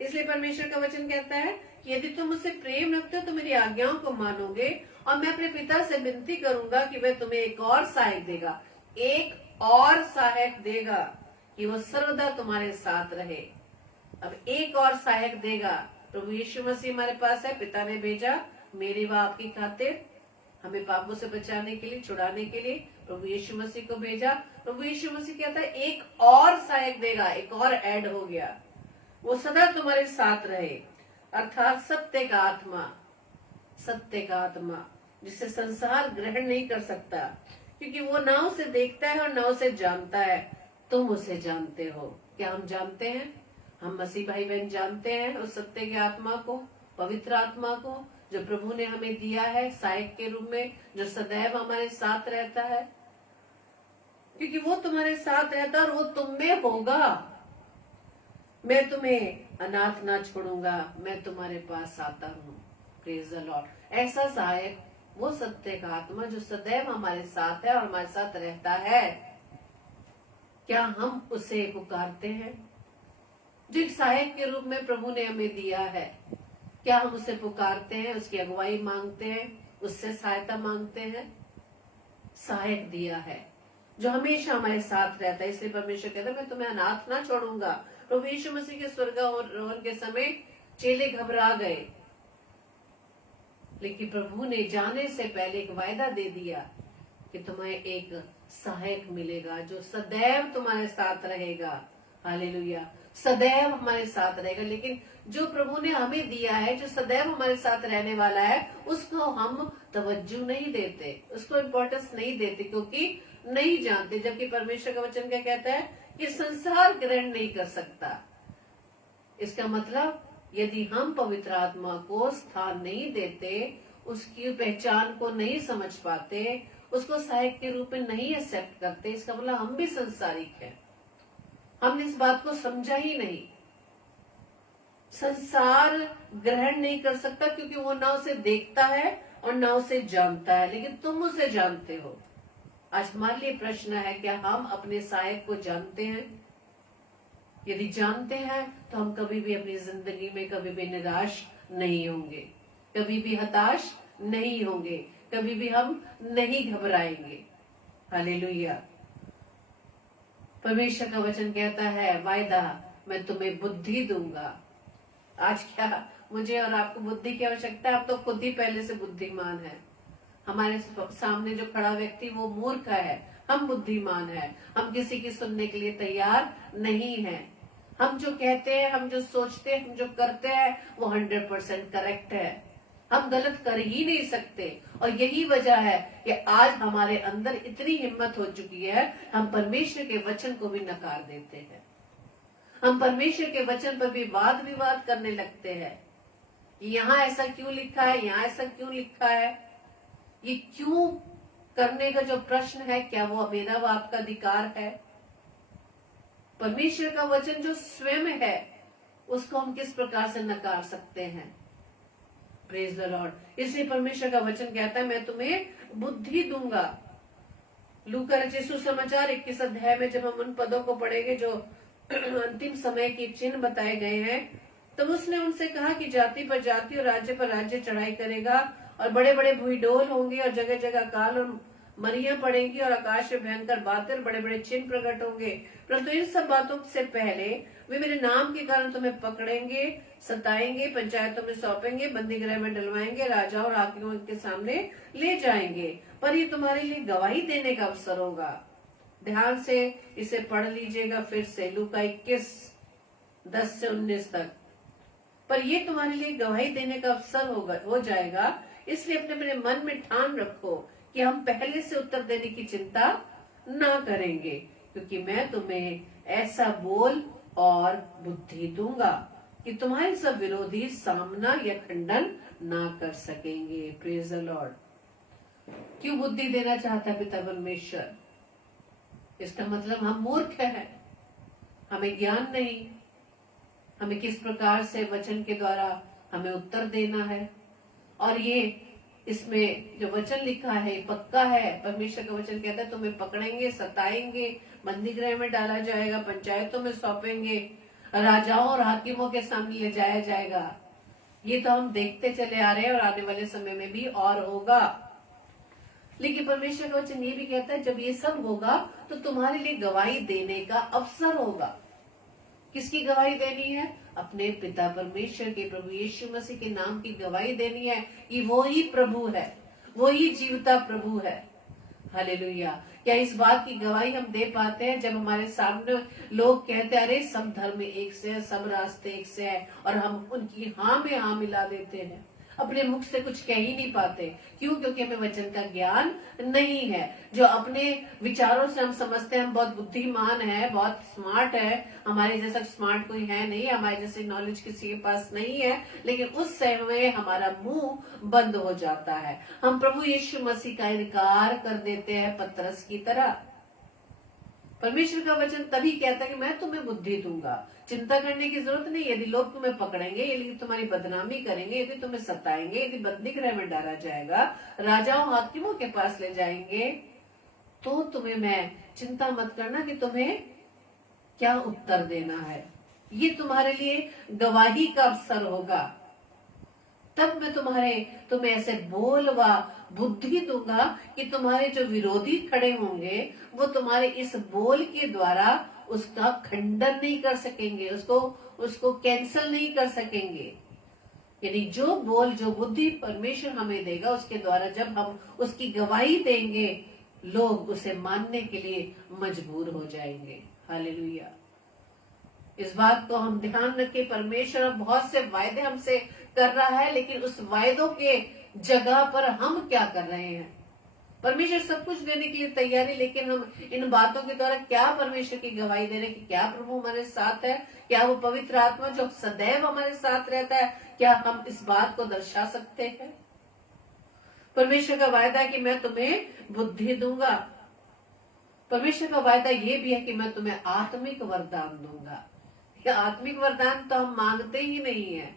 इसलिए परमेश्वर का वचन कहता है कि यदि तुम मुझसे प्रेम रखते हो तो मेरी आज्ञाओं को मानोगे, और मैं अपने पिता से विनती करूंगा कि वह तुम्हें एक और सहायक देगा, एक और सहायक देगा कि वो सर्वदा तुम्हारे साथ रहे। अब एक और सहायक देगा। प्रभु यीशु मसीह हमारे पास है, पिता ने भेजा मेरी व आपकी खातिर, हमें पापों से बचाने के लिए, छुड़ाने के लिए प्रभु यीशु मसीह को भेजा। प्रभु यीशु मसीह कहता है एक और सहायक देगा, एक और ऐड हो गया, वो सदा तुम्हारे साथ रहे, अर्थात सत्य का आत्मा। सत्य का आत्मा जिसे संसार ग्रहण नहीं कर सकता, क्योंकि वो ना उसे देखता है और ना उसे जानता है। तुम उसे जानते हो। क्या हम जानते हैं? हम मसीह भाई बहन जानते हैं उस सत्य के आत्मा को, पवित्र आत्मा को, जो प्रभु ने हमें दिया है सहायक के रूप में, जो सदैव हमारे साथ रहता है, क्योंकि वो तुम्हारे साथ रहता है और वो तुम में होगा। मैं तुम्हें अनाथ ना छोड़ूंगा, मैं तुम्हारे पास आता हूँ। Praise the Lord. ऐसा सहायक वो सत्य का आत्मा जो सदैव हमारे साथ है और हमारे साथ रहता है। क्या हम उसे पुकारते हैं? जो एक सहायक के रूप में प्रभु ने हमें दिया है, क्या हम उसे पुकारते हैं, उसकी अगुवाई मांगते हैं, उससे सहायता मांगते हैं? सहायक दिया है जो हमेशा हमारे साथ रहता है। इसलिए परमेश्वर कहता है मैं तुम्हें अनाथ ना छोड़ूंगा। प्रभु यीशु मसीह के स्वर्गारोहण के समय चेले घबरा गए, लेकिन प्रभु ने जाने से पहले एक वायदा दे दिया कि तुम्हें एक सहायक मिलेगा जो सदैव तुम्हारे साथ रहेगा। हालेलुया। सदैव हमारे साथ रहेगा। लेकिन जो प्रभु ने हमें दिया है, जो सदैव हमारे साथ रहने वाला है, उसको हम तवज्जो नहीं देते, उसको इम्पोर्टेंस नहीं देते, क्योंकि नहीं जानते। जबकि परमेश्वर का वचन क्या कहता है कि संसार ग्रहण नहीं कर सकता। इसका मतलब यदि हम पवित्र आत्मा को स्थान नहीं देते, उसकी पहचान को नहीं समझ पाते, उसको सहायक के रूप में नहीं एक्सेप्ट करते, इसका मतलब हम भी संसारिक हैं। हमने इस बात को समझा ही नहीं। संसार ग्रहण नहीं कर सकता क्योंकि वो ना उसे देखता है और ना उसे जानता है, लेकिन तुम उसे जानते हो। आज हमारे लिए प्रश्न है, क्या हम अपने सहायक को जानते हैं? यदि जानते हैं तो हम कभी भी अपनी जिंदगी में कभी भी निराश नहीं होंगे, कभी भी हताश नहीं होंगे, कभी भी हम नहीं घबराएंगे। हालेलुया। परमेश्वर का वचन कहता है वायदा, मैं तुम्हें बुद्धि दूंगा। आज क्या मुझे और आपको बुद्धि की आवश्यकता है? आप तो खुद ही पहले से बुद्धिमान है। हमारे सामने जो खड़ा व्यक्ति वो मूर्ख है, हम बुद्धिमान है। हम किसी की सुनने के लिए तैयार नहीं है। हम जो कहते हैं, हम जो सोचते हैं, हम जो करते हैं वो 100% करेक्ट है। हम गलत कर ही नहीं सकते। और यही वजह है कि आज हमारे अंदर इतनी हिम्मत हो चुकी है, हम परमेश्वर के वचन को भी नकार देते हैं। हम परमेश्वर के वचन पर भी वाद विवाद करने लगते हैं। यहाँ ऐसा क्यों लिखा है, यहाँ ऐसा क्यों लिखा है। ये क्यों करने का जो प्रश्न है, क्या वो मेरा व आपका अधिकार है। परमेश्वर का वचन जो स्वयं है उसको हम किस प्रकार से नकार सकते हैं। Praise the Lord. इसलिए परमेश्वर का वचन कहता है, मैं तुम्हें बुद्धि दूंगा। लूका रचित सुसमाचार 21 अध्याय में जब हम उन पदों को पढ़ेंगे जो अंतिम समय के चिन्ह बताए गए हैं, तब उसने उनसे कहा कि जाति पर जाति और राज्य पर राज्य चढ़ाई करेगा, और बड़े बड़े भूडोल होंगे, और जगह जगह काल और मरियां पड़ेंगी, और आकाश में भयंकर बादल, बड़े बड़े चिन्ह प्रकट होंगे। परंतु इन सब बातों से पहले वे मेरे नाम के कारण तुम्हें पकड़ेंगे, सताएंगे, पंचायतों में सौंपेंगे, बंदी गृह में डलवाएंगे, राजाओं और हाकिमों के सामने ले जाएंगे, पर ये तुम्हारे लिए गवाही देने का अवसर होगा। ध्यान से इसे पढ़ लीजिएगा फिर से, लूका 21:10 से 19 तक। पर ये तुम्हारे लिए गवाही देने का अवसर हो जाएगा। इसलिए अपने अपने मन में ठान रखो कि हम पहले से उत्तर देने की चिंता ना करेंगे, क्योंकि मैं तुम्हें ऐसा बोल और बुद्धि दूंगा कि तुम्हारे सब विरोधी सामना या खंडन ना कर सकेंगे। Praise the Lord. क्यों बुद्धि देना चाहता है पिता परमेश्वर? इसका मतलब हम मूर्ख हैं, हमें ज्ञान नहीं, हमें किस प्रकार से वचन के द्वारा हमें उत्तर देना है। और ये इसमें जो वचन लिखा है पक्का है। परमेश्वर का वचन कहता है तुम्हें पकड़ेंगे, सताएंगे, बंदी गृह में डाला जाएगा, पंचायतों में सौंपेंगे, राजाओं और हाकिमों के सामने ले जाया जाएगा। ये तो हम देखते चले आ रहे हैं और आने वाले समय में भी और होगा। लेकिन परमेश्वर का वचन ये भी कहता है जब ये सब होगा तो तुम्हारे लिए गवाही देने का अवसर होगा। किसकी गवाही देनी है? अपने पिता परमेश्वर के, प्रभु यीशु मसीह के नाम की गवाही देनी है कि वो ही प्रभु है, वो ही जीवता प्रभु है। हालेलुया। क्या इस बात की गवाही हम दे पाते हैं जब हमारे सामने लोग कहते हैं अरे सब धर्म एक से है, सब रास्ते एक से है, और हम उनकी हाँ में हाँ मिला देते हैं, अपने मुख से कुछ कह ही नहीं पाते। क्यों? क्योंकि हमें वचन का ज्ञान नहीं है। जो अपने विचारों से हम समझते हैं हम बहुत बुद्धिमान है, बहुत स्मार्ट है, हमारे जैसा स्मार्ट कोई है नहीं, हमारे जैसे नॉलेज किसी के पास नहीं है, लेकिन उस समय हमारा मुंह बंद हो जाता है। हम प्रभु यीशु मसीह का इनकार कर देते हैं पतरस की तरह। परमेश्वर का वचन तभी कहता है कि मैं तुम्हें बुद्धि दूंगा। चिंता करने की जरूरत नहीं। यदि लोग तुम्हें पकड़ेंगे, यदि तुम्हारी बदनामी करेंगे, यदि तुम्हें सताएंगे, यदि बंदी गृह में डाला जाएगा, राजाओं हाकिमों के पास ले जाएंगे, तो तुम्हें मैं चिंता मत करना कि तुम्हें क्या उत्तर देना है। ये तुम्हारे लिए गवाही का अवसर होगा। तब मैं तुम्हें ऐसे बोल व बुद्धि दूंगा कि तुम्हारे जो विरोधी खड़े होंगे वो तुम्हारे इस बोल के द्वारा उसका खंडन नहीं कर सकेंगे, उसको कैंसल नहीं कर सकेंगे। यानी जो बोल, जो बुद्धि परमेश्वर हमें देगा, उसके द्वारा जब हम उसकी गवाही देंगे, लोग उसे मानने के लिए मजबूर हो जाएंगे। हालेलुया। इस बात को हम ध्यान रखें। परमेश्वर बहुत से वायदे हमसे कर रहा है, लेकिन उस वायदों के जगह पर हम क्या कर रहे हैं? परमेश्वर सब कुछ देने के लिए तैयारी, लेकिन हम इन बातों के द्वारा क्या परमेश्वर की गवाही दे रहे हैं कि क्या प्रभु हमारे साथ है? क्या वो पवित्र आत्मा जो सदैव हमारे साथ रहता है, क्या हम इस बात को दर्शा सकते हैं? परमेश्वर का वायदा है कि मैं तुम्हें बुद्धि दूंगा। परमेश्वर का वायदा ये भी है कि मैं तुम्हें आत्मिक वरदान दूंगा। आत्मिक वरदान तो हम मांगते ही नहीं है।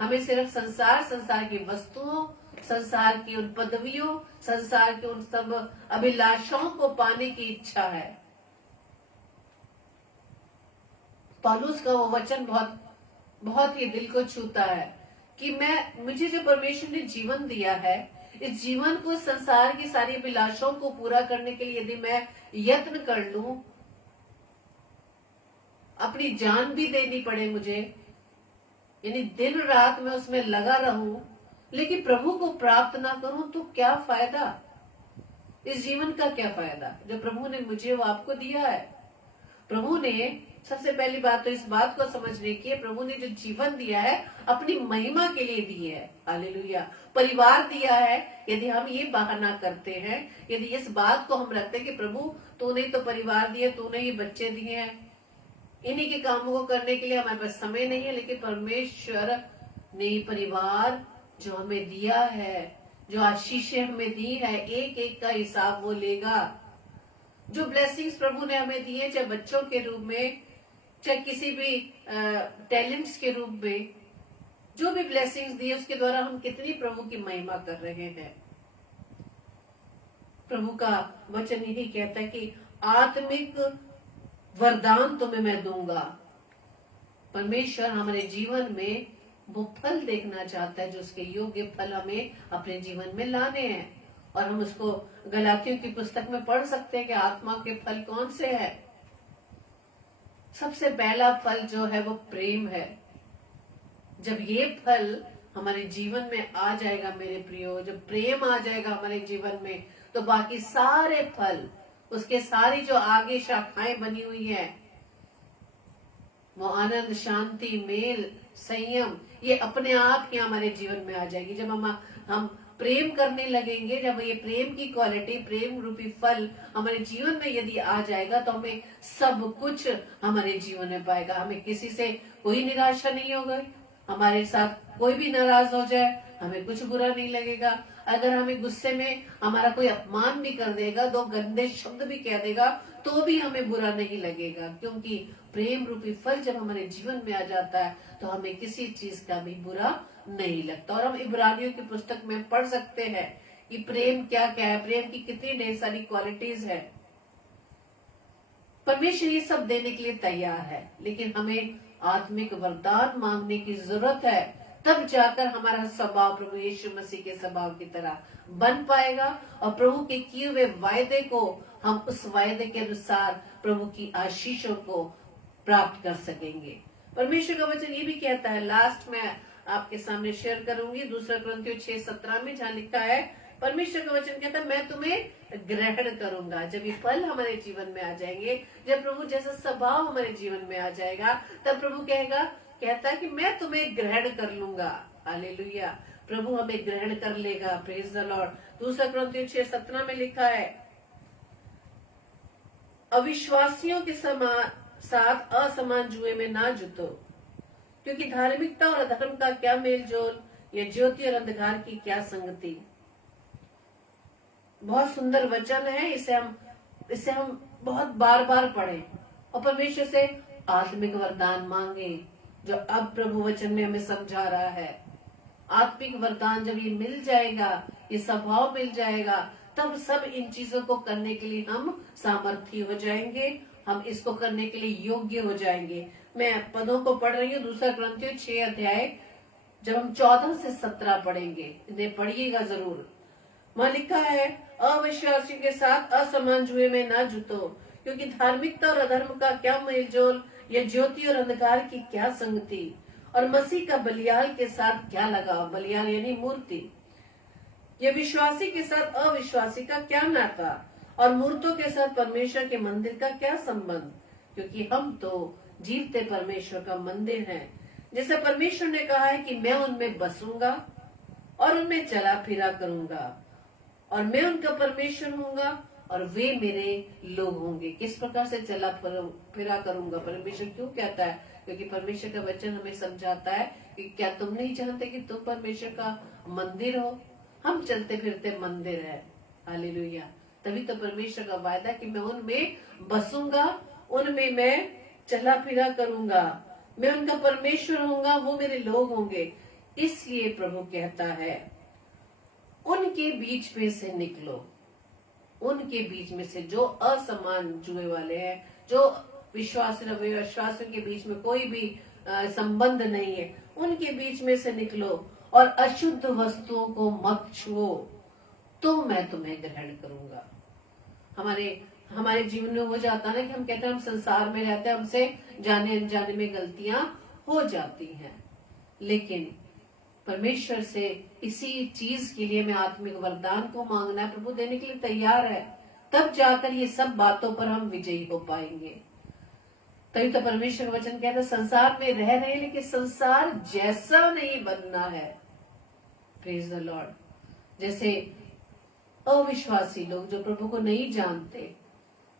हमें सिर्फ संसार की वस्तुओं, संसार की उन पदवियों, संसार के उन सब अभिलाषाओं को पाने की इच्छा है। पौलुस का वो वचन बहुत ही दिल को छूता है कि मुझे जो परमेश्वर ने जीवन दिया है, इस जीवन को, संसार की सारी अभिलाषाओं को पूरा करने के लिए यदि मैं यत्न कर लूं, अपनी जान भी देनी पड़े मुझे, यानी दिन रात मैं उसमें लगा रहूं, लेकिन प्रभु को प्राप्त ना करूं, तो क्या फायदा? इस जीवन का क्या फायदा जो प्रभु ने मुझे वो आपको दिया है? प्रभु ने सबसे पहली बात तो इस बात को समझने की है, प्रभु ने जो जीवन दिया है अपनी महिमा के लिए दी है। हालेलुया। परिवार दिया है। यदि हम ये बहाना करते हैं, यदि इस बात को हम रखते हैं कि प्रभु तूने तो परिवार दिए, तूने ही बच्चे दिए हैं, इन्हीं के कामों को करने के लिए हमारे पास समय नहीं है, लेकिन परमेश्वर ने परिवार जो हमें दिया है, जो आशीषें हमें दी है, एक एक का हिसाब वो लेगा। जो ब्लेसिंग्स प्रभु ने हमें दिए, चाहे बच्चों के रूप में, चाहे किसी भी टैलेंट्स के रूप में, जो भी ब्लेसिंग्स दिए उसके द्वारा हम कितनी प्रभु की महिमा कर रहे हैं। प्रभु का वचन यही कहता है कि आत्मिक वरदान तुम्हें मैं दूंगा। परमेश्वर हमारे जीवन में वो फल देखना चाहता है, जो उसके योग्य फल हमें अपने जीवन में लाने हैं। और हम उसको गलातियों की पुस्तक में पढ़ सकते हैं कि आत्मा के फल कौन से हैं। सबसे पहला फल जो है वो प्रेम है। जब ये फल हमारे जीवन में आ जाएगा मेरे प्रियो, जब प्रेम आ जाएगा हमारे जीवन में, तो बाकी सारे फल, उसके सारी जो आगे शाखाएं बनी हुई है, वो आनंद, शांति, मेल, संयम, ये अपने आप ही हमारे जीवन में आ जाएगी। जब हम प्रेम करने लगेंगे, जब ये प्रेम की क्वालिटी, प्रेम रूपी फल हमारे जीवन में यदि आ जाएगा, तो हमें सब कुछ हमारे जीवन में पाएगा। हमें किसी से कोई निराशा नहीं होगी, हमारे साथ कोई भी नाराज हो जाए हमें कुछ बुरा नहीं लगेगा। अगर हमें गुस्से में हमारा कोई अपमान भी कर देगा, दो गंदे शब्द भी कह देगा, तो भी हमें बुरा नहीं लगेगा, क्योंकि प्रेम रूपी फल जब हमारे जीवन में आ जाता है तो हमें किसी चीज का भी बुरा नहीं लगता। और हम इब्रानियों की पुस्तक में पढ़ सकते हैं कि प्रेम क्या क्या है, प्रेम की कितनी ढेर सारी क्वालिटीज है। परमेश्वर ये सब देने के लिए तैयार है, लेकिन हमें आत्मिक वरदान मांगने की जरूरत है, तब जाकर हमारा स्वभाव प्रभु यीशु मसीह के स्वभाव की तरह बन पाएगा और प्रभु के किए हुए वायदे को हम उस वायदे के अनुसार प्रभु की आशीषों को प्राप्त कर सकेंगे। परमेश्वर का वचन ये भी कहता है, लास्ट में आपके सामने शेयर करूंगी, 2 कुरिन्थियों 6:17 में, जहाँ लिखा है, परमेश्वर का वचन कहता है, मैं तुम्हें ग्रहण करूंगा। जब ये फल हमारे जीवन में आ जाएंगे, जब प्रभु जैसा स्वभाव हमारे जीवन में आ जाएगा, तब प्रभु कहता है कि मैं तुम्हें ग्रहण कर लूंगा। हालेलुया। प्रभु हमें ग्रहण कर लेगा। Praise the Lord. 2 कुरिन्थियों 6:17 में लिखा है, अविश्वासियों के साथ असमान जुए में ना जुटो, क्योंकि धार्मिकता और अधर्म का क्या मेल जोल, या ज्योति और अंधकार की क्या संगति। बहुत सुंदर वचन है, इसे हम बहुत बार बार पढ़ें और परमेश्वर से आत्मिक वरदान मांगे, जो अब प्रभु वचन में हमें समझा रहा है। आत्मिक वरदान जब ये मिल जाएगा, ये स्वभाव मिल जाएगा, तब सब इन चीजों को करने के लिए हम सामर्थी हो जाएंगे, हम इसको करने के लिए योग्य हो जाएंगे। मैं पदों को पढ़ रही हूँ, 2 कुरिन्थियों 6 अध्याय, जब हम 14 से 17 पढ़ेंगे, इन्हें पढ़िएगा जरूर। वहां लिखा है, अविश्वासियों के साथ असमान जुए में ना जुटो, क्योंकि धार्मिकता और अधर्म का क्या मेलजोल, या ज्योति और अंधकार की क्या संगति, और मसीह का बलियाल के साथ क्या लगाव। बलियाल यानी मूर्ति। ये विश्वासी के साथ अविश्वासी का क्या नाता, और मूर्तों के साथ परमेश्वर के मंदिर का क्या संबंध, क्योंकि हम तो जीवते परमेश्वर का मंदिर हैं। जैसे परमेश्वर ने कहा है कि मैं उनमें बसूंगा और उनमें चला फिरा करूंगा, और मैं उनका परमेश्वर हूंगा और वे मेरे लोग होंगे। किस प्रकार से चला फिरा करूंगा? परमेश्वर क्यों कहता है? क्योंकि परमेश्वर का वचन हमें समझाता है कि क्या तुम नहीं जानते कि तुम परमेश्वर का मंदिर हो? हम चलते फिरते मंदिर है। हालेलुया। तभी तो परमेश्वर का वायदा कि मैं उनमें बसूंगा, उनमें मैं चला फिरा करूंगा, मैं उनका परमेश्वर होऊंगा, वो मेरे लोग होंगे। इसलिए प्रभु कहता है, उनके बीच में से निकलो। उनके बीच में से जो असमान जुए वाले हैं, जो विश्वासियों के बीच में कोई भी संबंध नहीं है, उनके बीच में से निकलो और अशुद्ध वस्तुओं को मत छुओ, तो मैं तुम्हें ग्रहण करूंगा। हमारे जीवन में हो जाता है कि हम कहते हैं हम संसार में रहते हैं, हमसे जाने अनजाने में गलतियां हो जाती हैं, लेकिन परमेश्वर से इसी चीज के लिए मैं आत्मिक वरदान को मांगना है, प्रभु देने के लिए तैयार है। तब जाकर ये सब बातों पर हम विजयी हो पाएंगे। तभी तो परमेश्वर का वचन कहता है संसार में रह रहे हैं लेकिन संसार जैसा नहीं बनना है। Praise the Lord. जैसे अविश्वासी लोग जो प्रभु को नहीं जानते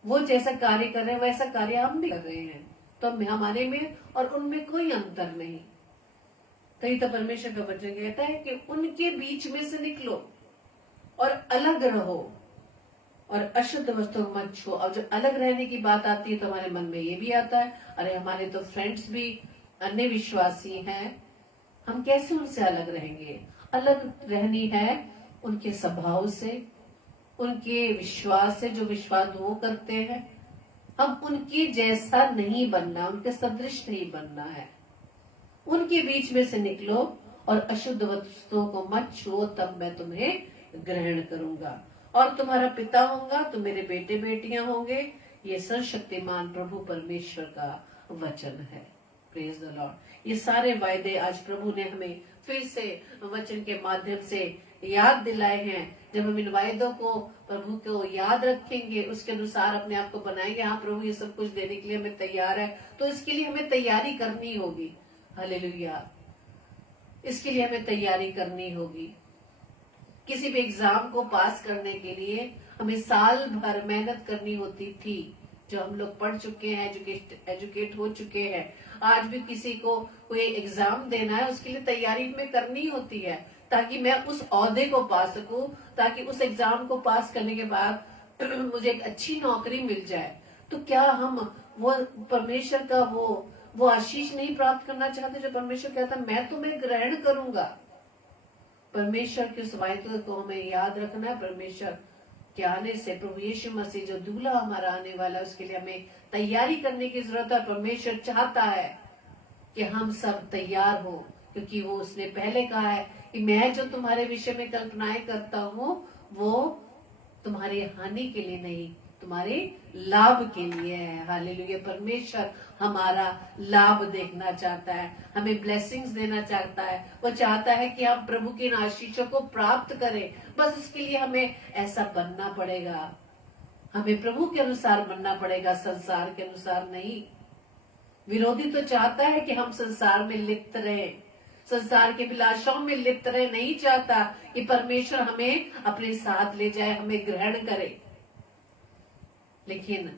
वो जैसा कार्य कर रहे हैं वैसा कार्य हम भी कर रहे हैं, तो हमारे में और उनमें कोई अंतर नहीं। तभी तो परमेश्वर का वचन कहता है कि उनके बीच में से निकलो और अलग रहो और अशुद्ध वस्तु मत छो। अब जब अलग रहने की बात आती है तो हमारे मन में ये भी आता है, अरे हमारे तो फ्रेंड्स भी अन्य विश्वासी हैं, हम कैसे उनसे अलग रहेंगे। अलग रहनी है उनके स्वभाव से, उनके विश्वास से, जो विश्वास वो करते हैं। हम उनके जैसा नहीं बनना, उनके सदृश नहीं बनना है। उनके बीच में से निकलो और अशुद्ध वस्तुओं को मत छुओ, तब मैं तुम्हें ग्रहण करूंगा और तुम्हारा पिता होऊंगा, तुम मेरे बेटे बेटियां होंगे। ये सर्वशक्तिमान प्रभु परमेश्वर का वचन है। Praise the Lord. ये सारे वायदे आज प्रभु ने हमें फिर से वचन के माध्यम से याद दिलाए हैं। जब हम इन वायदों को, प्रभु को याद रखेंगे, उसके अनुसार अपने आप को बनाएंगे, हाँ प्रभु ये सब कुछ देने के लिए हमें तैयार है, तो इसके लिए हमें तैयारी करनी होगी। हालेलुया। इसके लिए हमें तैयारी करनी होगी। किसी भी एग्जाम को पास करने के लिए हमें साल भर मेहनत करनी होती थी। जो हम लोग पढ़ चुके हैं, एजुकेट हो चुके हैं, आज भी किसी को कोई एग्जाम देना है उसके लिए तैयारी में करनी होती है, ताकि मैं उस ओहदे को पा सकूं, ताकि उस एग्जाम को पास करने के बाद मुझे एक अच्छी नौकरी मिल जाए। तो क्या हम वो परमेश्वर का वो आशीष नहीं प्राप्त करना चाहते जो परमेश्वर कहता है मैं तुम्हें ग्रहण करूंगा। परमेश्वर के उस वायदे को हमें याद रखना है। परमेश्वर के आने से, प्रभु यीशु मसीह जो दूल्हा हमारा आने वाला है, उसके लिए हमें तैयारी करने की जरूरत है। परमेश्वर चाहता है कि हम सब तैयार हो, क्योंकि वो उसने पहले कहा है कि मैं जो तुम्हारे विषय में कल्पनाएं करता हूँ वो तुम्हारी हानि के लिए नहीं, तुम्हारे लाभ के लिए है। हालेलुया। परमेश्वर हमारा लाभ देखना चाहता है, हमें ब्लेसिंग्स देना चाहता है। वो चाहता है कि हम प्रभु की इन आशीषों को प्राप्त करें। बस उसके लिए हमें ऐसा बनना पड़ेगा, हमें प्रभु के अनुसार बनना पड़ेगा, संसार के अनुसार नहीं। विरोधी तो चाहता है कि हम संसार में लिप्त रहें, संसार के विलासों में लिप्त रहे, नहीं चाहता कि परमेश्वर हमें अपने साथ ले जाए, हमें ग्रहण करे। लेकिन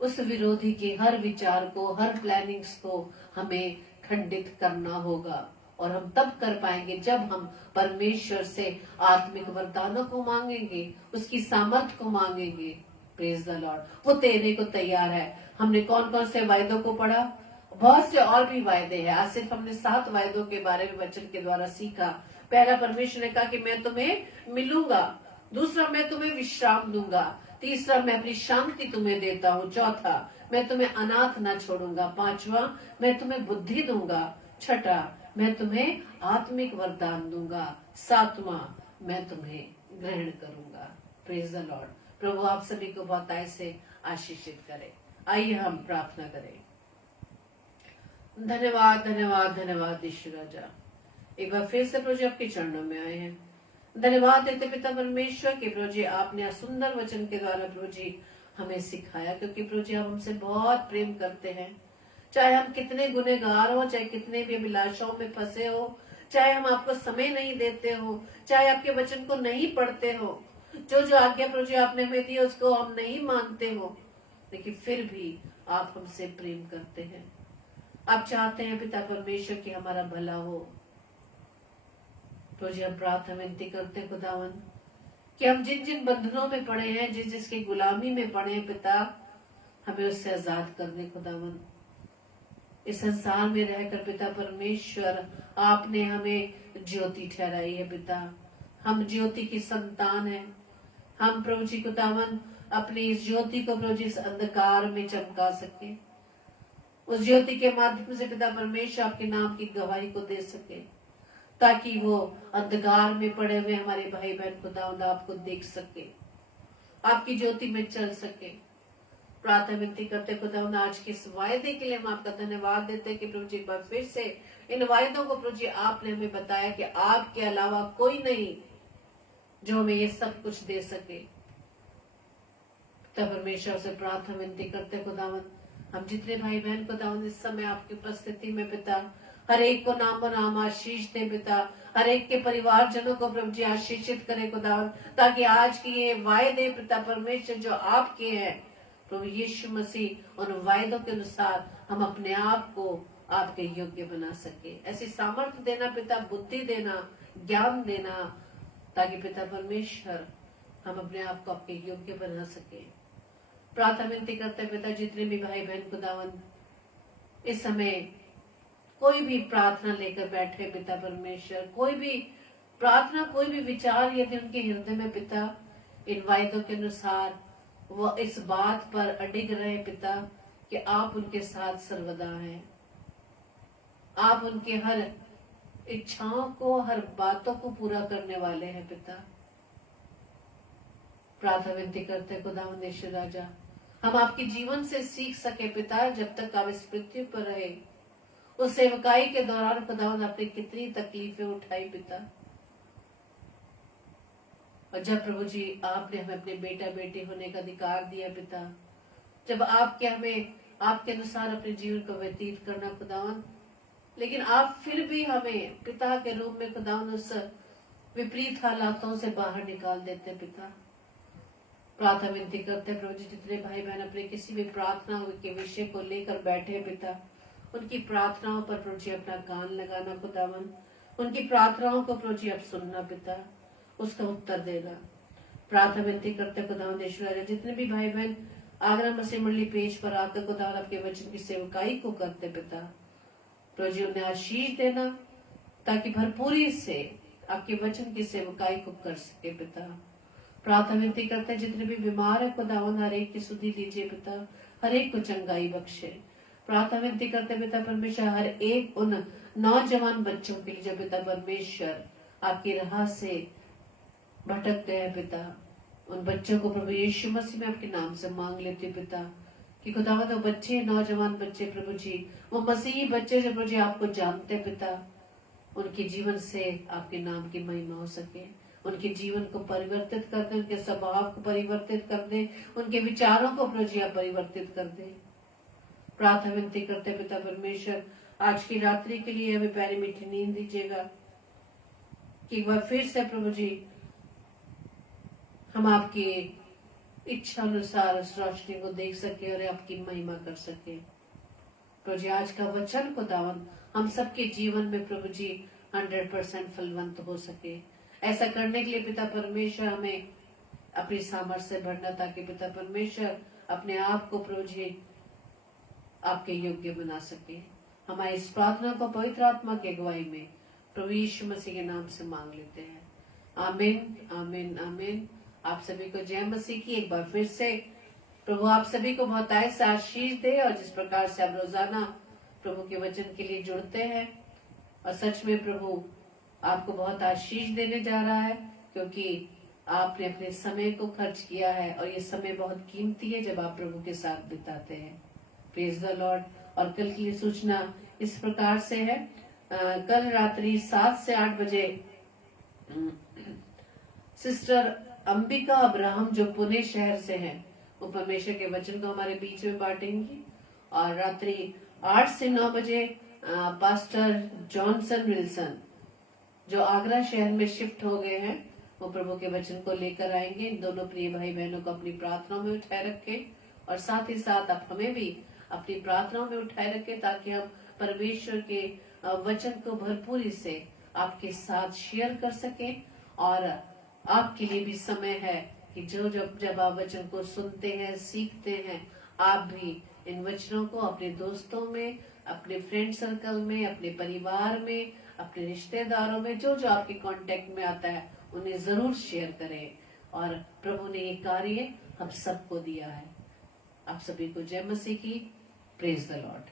उस विरोधी के हर विचार को, हर प्लानिंग्स को हमें खंडित करना होगा। और हम तब कर पाएंगे जब हम परमेश्वर से आत्मिक वरदानों को मांगेंगे, उसकी सामर्थ को मांगेंगे। Praise the Lord. वो देने को तैयार है। हमने कौन कौन से वायदों को पढ़ा? बहुत से और भी वायदे हैं। आज सिर्फ हमने 7 वायदों के बारे में वचन के द्वारा सीखा। पहला, परमेश्वर ने कहा कि मैं तुम्हें मिलूंगा। दूसरा, मैं तुम्हें विश्राम दूंगा। तीसरा, मैं अपनी शांति तुम्हें देता हूँ। चौथा, मैं तुम्हें अनाथ न छोड़ूंगा। पांचवा, मैं तुम्हें बुद्धि दूंगा। छठा, मैं तुम्हें आत्मिक वरदान दूंगा। सातवां, मैं तुम्हें ग्रहण करूंगा। Praise the Lord. प्रभु आप सभी को बहुतायत से आशीषित करे। आइए हम प्रार्थना करें। धन्यवाद धन्यवाद धन्यवाद ईश्वर राजा, एक बार फिर से प्रभु जी आपके चरणों में आए हैं। धन्यवाद देते पिता परमेश्वर के प्रभु जी आपने सुंदर वचन के द्वारा प्रभु जी हमें सिखाया, क्योंकि प्रभु जी आप हमसे बहुत प्रेम करते हैं। चाहे हम कितने गुनहगार हो, चाहे कितने भी अभिलाषाओं में फंसे हो, चाहे हम आपको समय नहीं देते हो, चाहे आपके वचन को नहीं पढ़ते हो, जो आज्ञा प्रभु जी आपने हमें दी उसको हम नहीं मानते हो, लेकिन फिर भी आप हमसे प्रेम करते हैं। आप चाहते हैं पिता परमेश्वर कि हमारा भला हो। तो जी हम प्रार्थना विनती करते खुदावन कि हम जिन जिन बंधनों में पड़े हैं, जिस जिसकी गुलामी में पड़े हैं पिता, हमें उससे आजाद कर दे खुदावन। इस संसार में रहकर पिता परमेश्वर आपने हमें ज्योति ठहराई है पिता। हम ज्योति की संतान हैं। हम प्रभु जी खुदावन अपनी इस ज्योति को प्रभु जी इस अंधकार में चमका सके। उस ज्योति के माध्यम से पिता परमेश्वर आपके नाम की गवाही को दे सके, ताकि वो अंधकार में पड़े हुए हमारे भाई बहन खुदावंद आपको देख सके, आपकी ज्योति में चल सके। प्रार्थना विनती करते खुदावंद आज के इस वायदे के लिए हम आपका धन्यवाद देते हैं कि प्रभु जी एक बार फिर से इन वायदों को प्रभु जी आपने हमें बताया कि आपके अलावा कोई नहीं जो हमें ये सब कुछ दे सके। पिता परमेश्वर से प्रार्थना विनती करते खुदावंद हम जितने भाई बहन खुदावन इस समय आपकी उपस्थिति में पिता, हर एक को नाम नाम आशीष दे पिता, हर एक के परिवारजनों को प्रभु जी आशीषित करे खुदावन, ताकि आज की ये वायदे पिता परमेश्वर जो आपके हैं प्रभु यीशु मसीह, उन वायदों के अनुसार हम अपने आप को आपके योग्य बना सके। ऐसी सामर्थ्य देना पिता, बुद्धि देना, ज्ञान देना, ताकि पिता परमेश्वर हम अपने आप को आपके योग्य बना सके। प्रार्थना विनती करते पिता, जितने भी भाई बहन खुदावन इस समय कोई भी प्रार्थना लेकर बैठे पिता परमेश्वर, कोई भी प्रार्थना, कोई भी विचार यदि उनके हृदय में पिता, इन वायदों के अनुसार वो इस बात पर अडिग रहे पिता कि आप उनके साथ सर्वदा हैं, आप उनके हर इच्छाओं को, हर बातों को पूरा करने वाले हैं पिता। प्रार्थना विनती करते खुदावंद यीशु राजा, हम आपके जीवन से सीख सके पिता, जब तक आप इस पृथ्वी पर रहे, उस सेवकाई के दौरान खुदावंद आपने कितनी तकलीफें उठाई पिता, और जब प्रभु जी आपने हमें अपने बेटा बेटी होने का अधिकार दिया पिता, जब आपके हमें आपके अनुसार अपने जीवन को व्यतीत करना खुदावन, लेकिन आप फिर भी हमें पिता के रूप में खुदावन उस विपरीत हालातों से बाहर निकाल देते पिता। प्रार्थना विनती करते प्रभु जी, जितने भाई बहन अपने किसी भी प्रार्थना के विषय को लेकर बैठे पिता, उनकी प्रार्थनाओं पर प्रभु जी अपना कान लगाना खुदावन, उनकी प्रार्थनाओं को प्रभु जी अब सुनना पिता, उसका उत्तर देना। प्रार्थना विनती करते खुदावन ईश्वर, जितने भी भाई बहन आगरा मसीह मंडली पेज पर आकर खुदावन आपके वचन की सेवकाई को करते पिता, प्रभु जी उन्हें आशीष देना, ताकि भरपूरी से आपके वचन की सेवकाई को कर सके पिता। प्रार्थना विनती करते जितने भी बीमार है खुदावन, हर एक की सुधि लीजिए पिता, हर एक को चंगाई बख्शे। प्रार्थना विनती करते पिता परमेश्वर, हर एक उन नौजवान बच्चों के लिए जो पिता परमेश्वर आपकी राह से भटकते हैं पिता, उन बच्चों को प्रभु यीशु मसीह में आपके नाम से मांग लेते पिता, कि खुदावंद वो बच्चे, नौजवान बच्चे प्रभु जी, वो मसीही बच्चे जो प्रभु जी आपको जानते पिता, उनके जीवन से आपके नाम की महिमा हो सके, उनके जीवन को परिवर्तित कर दे, उनके स्वभाव को परिवर्तित कर दे, उनके विचारों को प्रभु जी आप परिवर्तित कर दे। प्रार्थना विनती करते पिता परमेश्वर, आज की रात्रि के लिए हमें प्यारी मीठी नींद दीजिएगा, कि एक बार फिर से प्रभु जी हम आपकी इच्छा अनुसार उस रोशनी को देख सके और आपकी महिमा कर सके। प्रभु जी आज का वचन खुदावन हम सबके जीवन में प्रभु जी 100% फलवंत हो सके। ऐसा करने के लिए पिता परमेश्वर हमें अपनी सामर्थ्य से भरना, ताकि पिता परमेश्वर अपने आप को प्रभु जी आपके योग्य बना सके। हमारी इस प्रार्थना को पवित्र आत्मा की अगुवाई में प्रभु यीशु मसीह के नाम से मांग लेते हैं। आमीन, आमीन, आमीन। आप सभी को जय मसीह की एक बार फिर से। प्रभु आप सभी को बहुत से आशीष दे, और जिस प्रकार से आप रोजाना प्रभु के वचन के लिए जुड़ते हैं, और सच में प्रभु आपको बहुत आशीष देने जा रहा है, क्योंकि आपने अपने समय को खर्च किया है, और ये समय बहुत कीमती है जब आप प्रभु के साथ बिताते हैं। Praise the Lord. और कल की सूचना इस प्रकार से है, कल रात्रि 7 से 8 बजे सिस्टर अंबिका अब्राहम जो पुणे शहर से हैं, वो परमेश्वर के वचन को हमारे बीच में बांटेंगी, और रात्रि 8 से 9 बजे पास्टर जॉनसन विल्सन जो आगरा शहर में शिफ्ट हो गए हैं, वो प्रभु के वचन को लेकर आएंगे। इन दोनों प्रिय भाई बहनों को अपनी प्रार्थनाओं में उठाए रखें, और साथ ही साथ आप हमें भी अपनी प्रार्थनाओं में उठाए रखें, ताकि हम परमेश्वर के वचन को भरपूरी से आपके साथ शेयर कर सकें। और आपके लिए भी समय है कि जब आप वचन को सुनते हैं, सीखते हैं, आप भी इन वचनों को अपने दोस्तों में, अपने फ्रेंड सर्कल में, अपने परिवार में, अपने रिश्तेदारों में, जो आपके कांटेक्ट में आता है, उन्हें जरूर शेयर करें। और प्रभु ने ये कार्य हम सबको दिया है। आप सभी को जय मसीह की। Praise the Lord.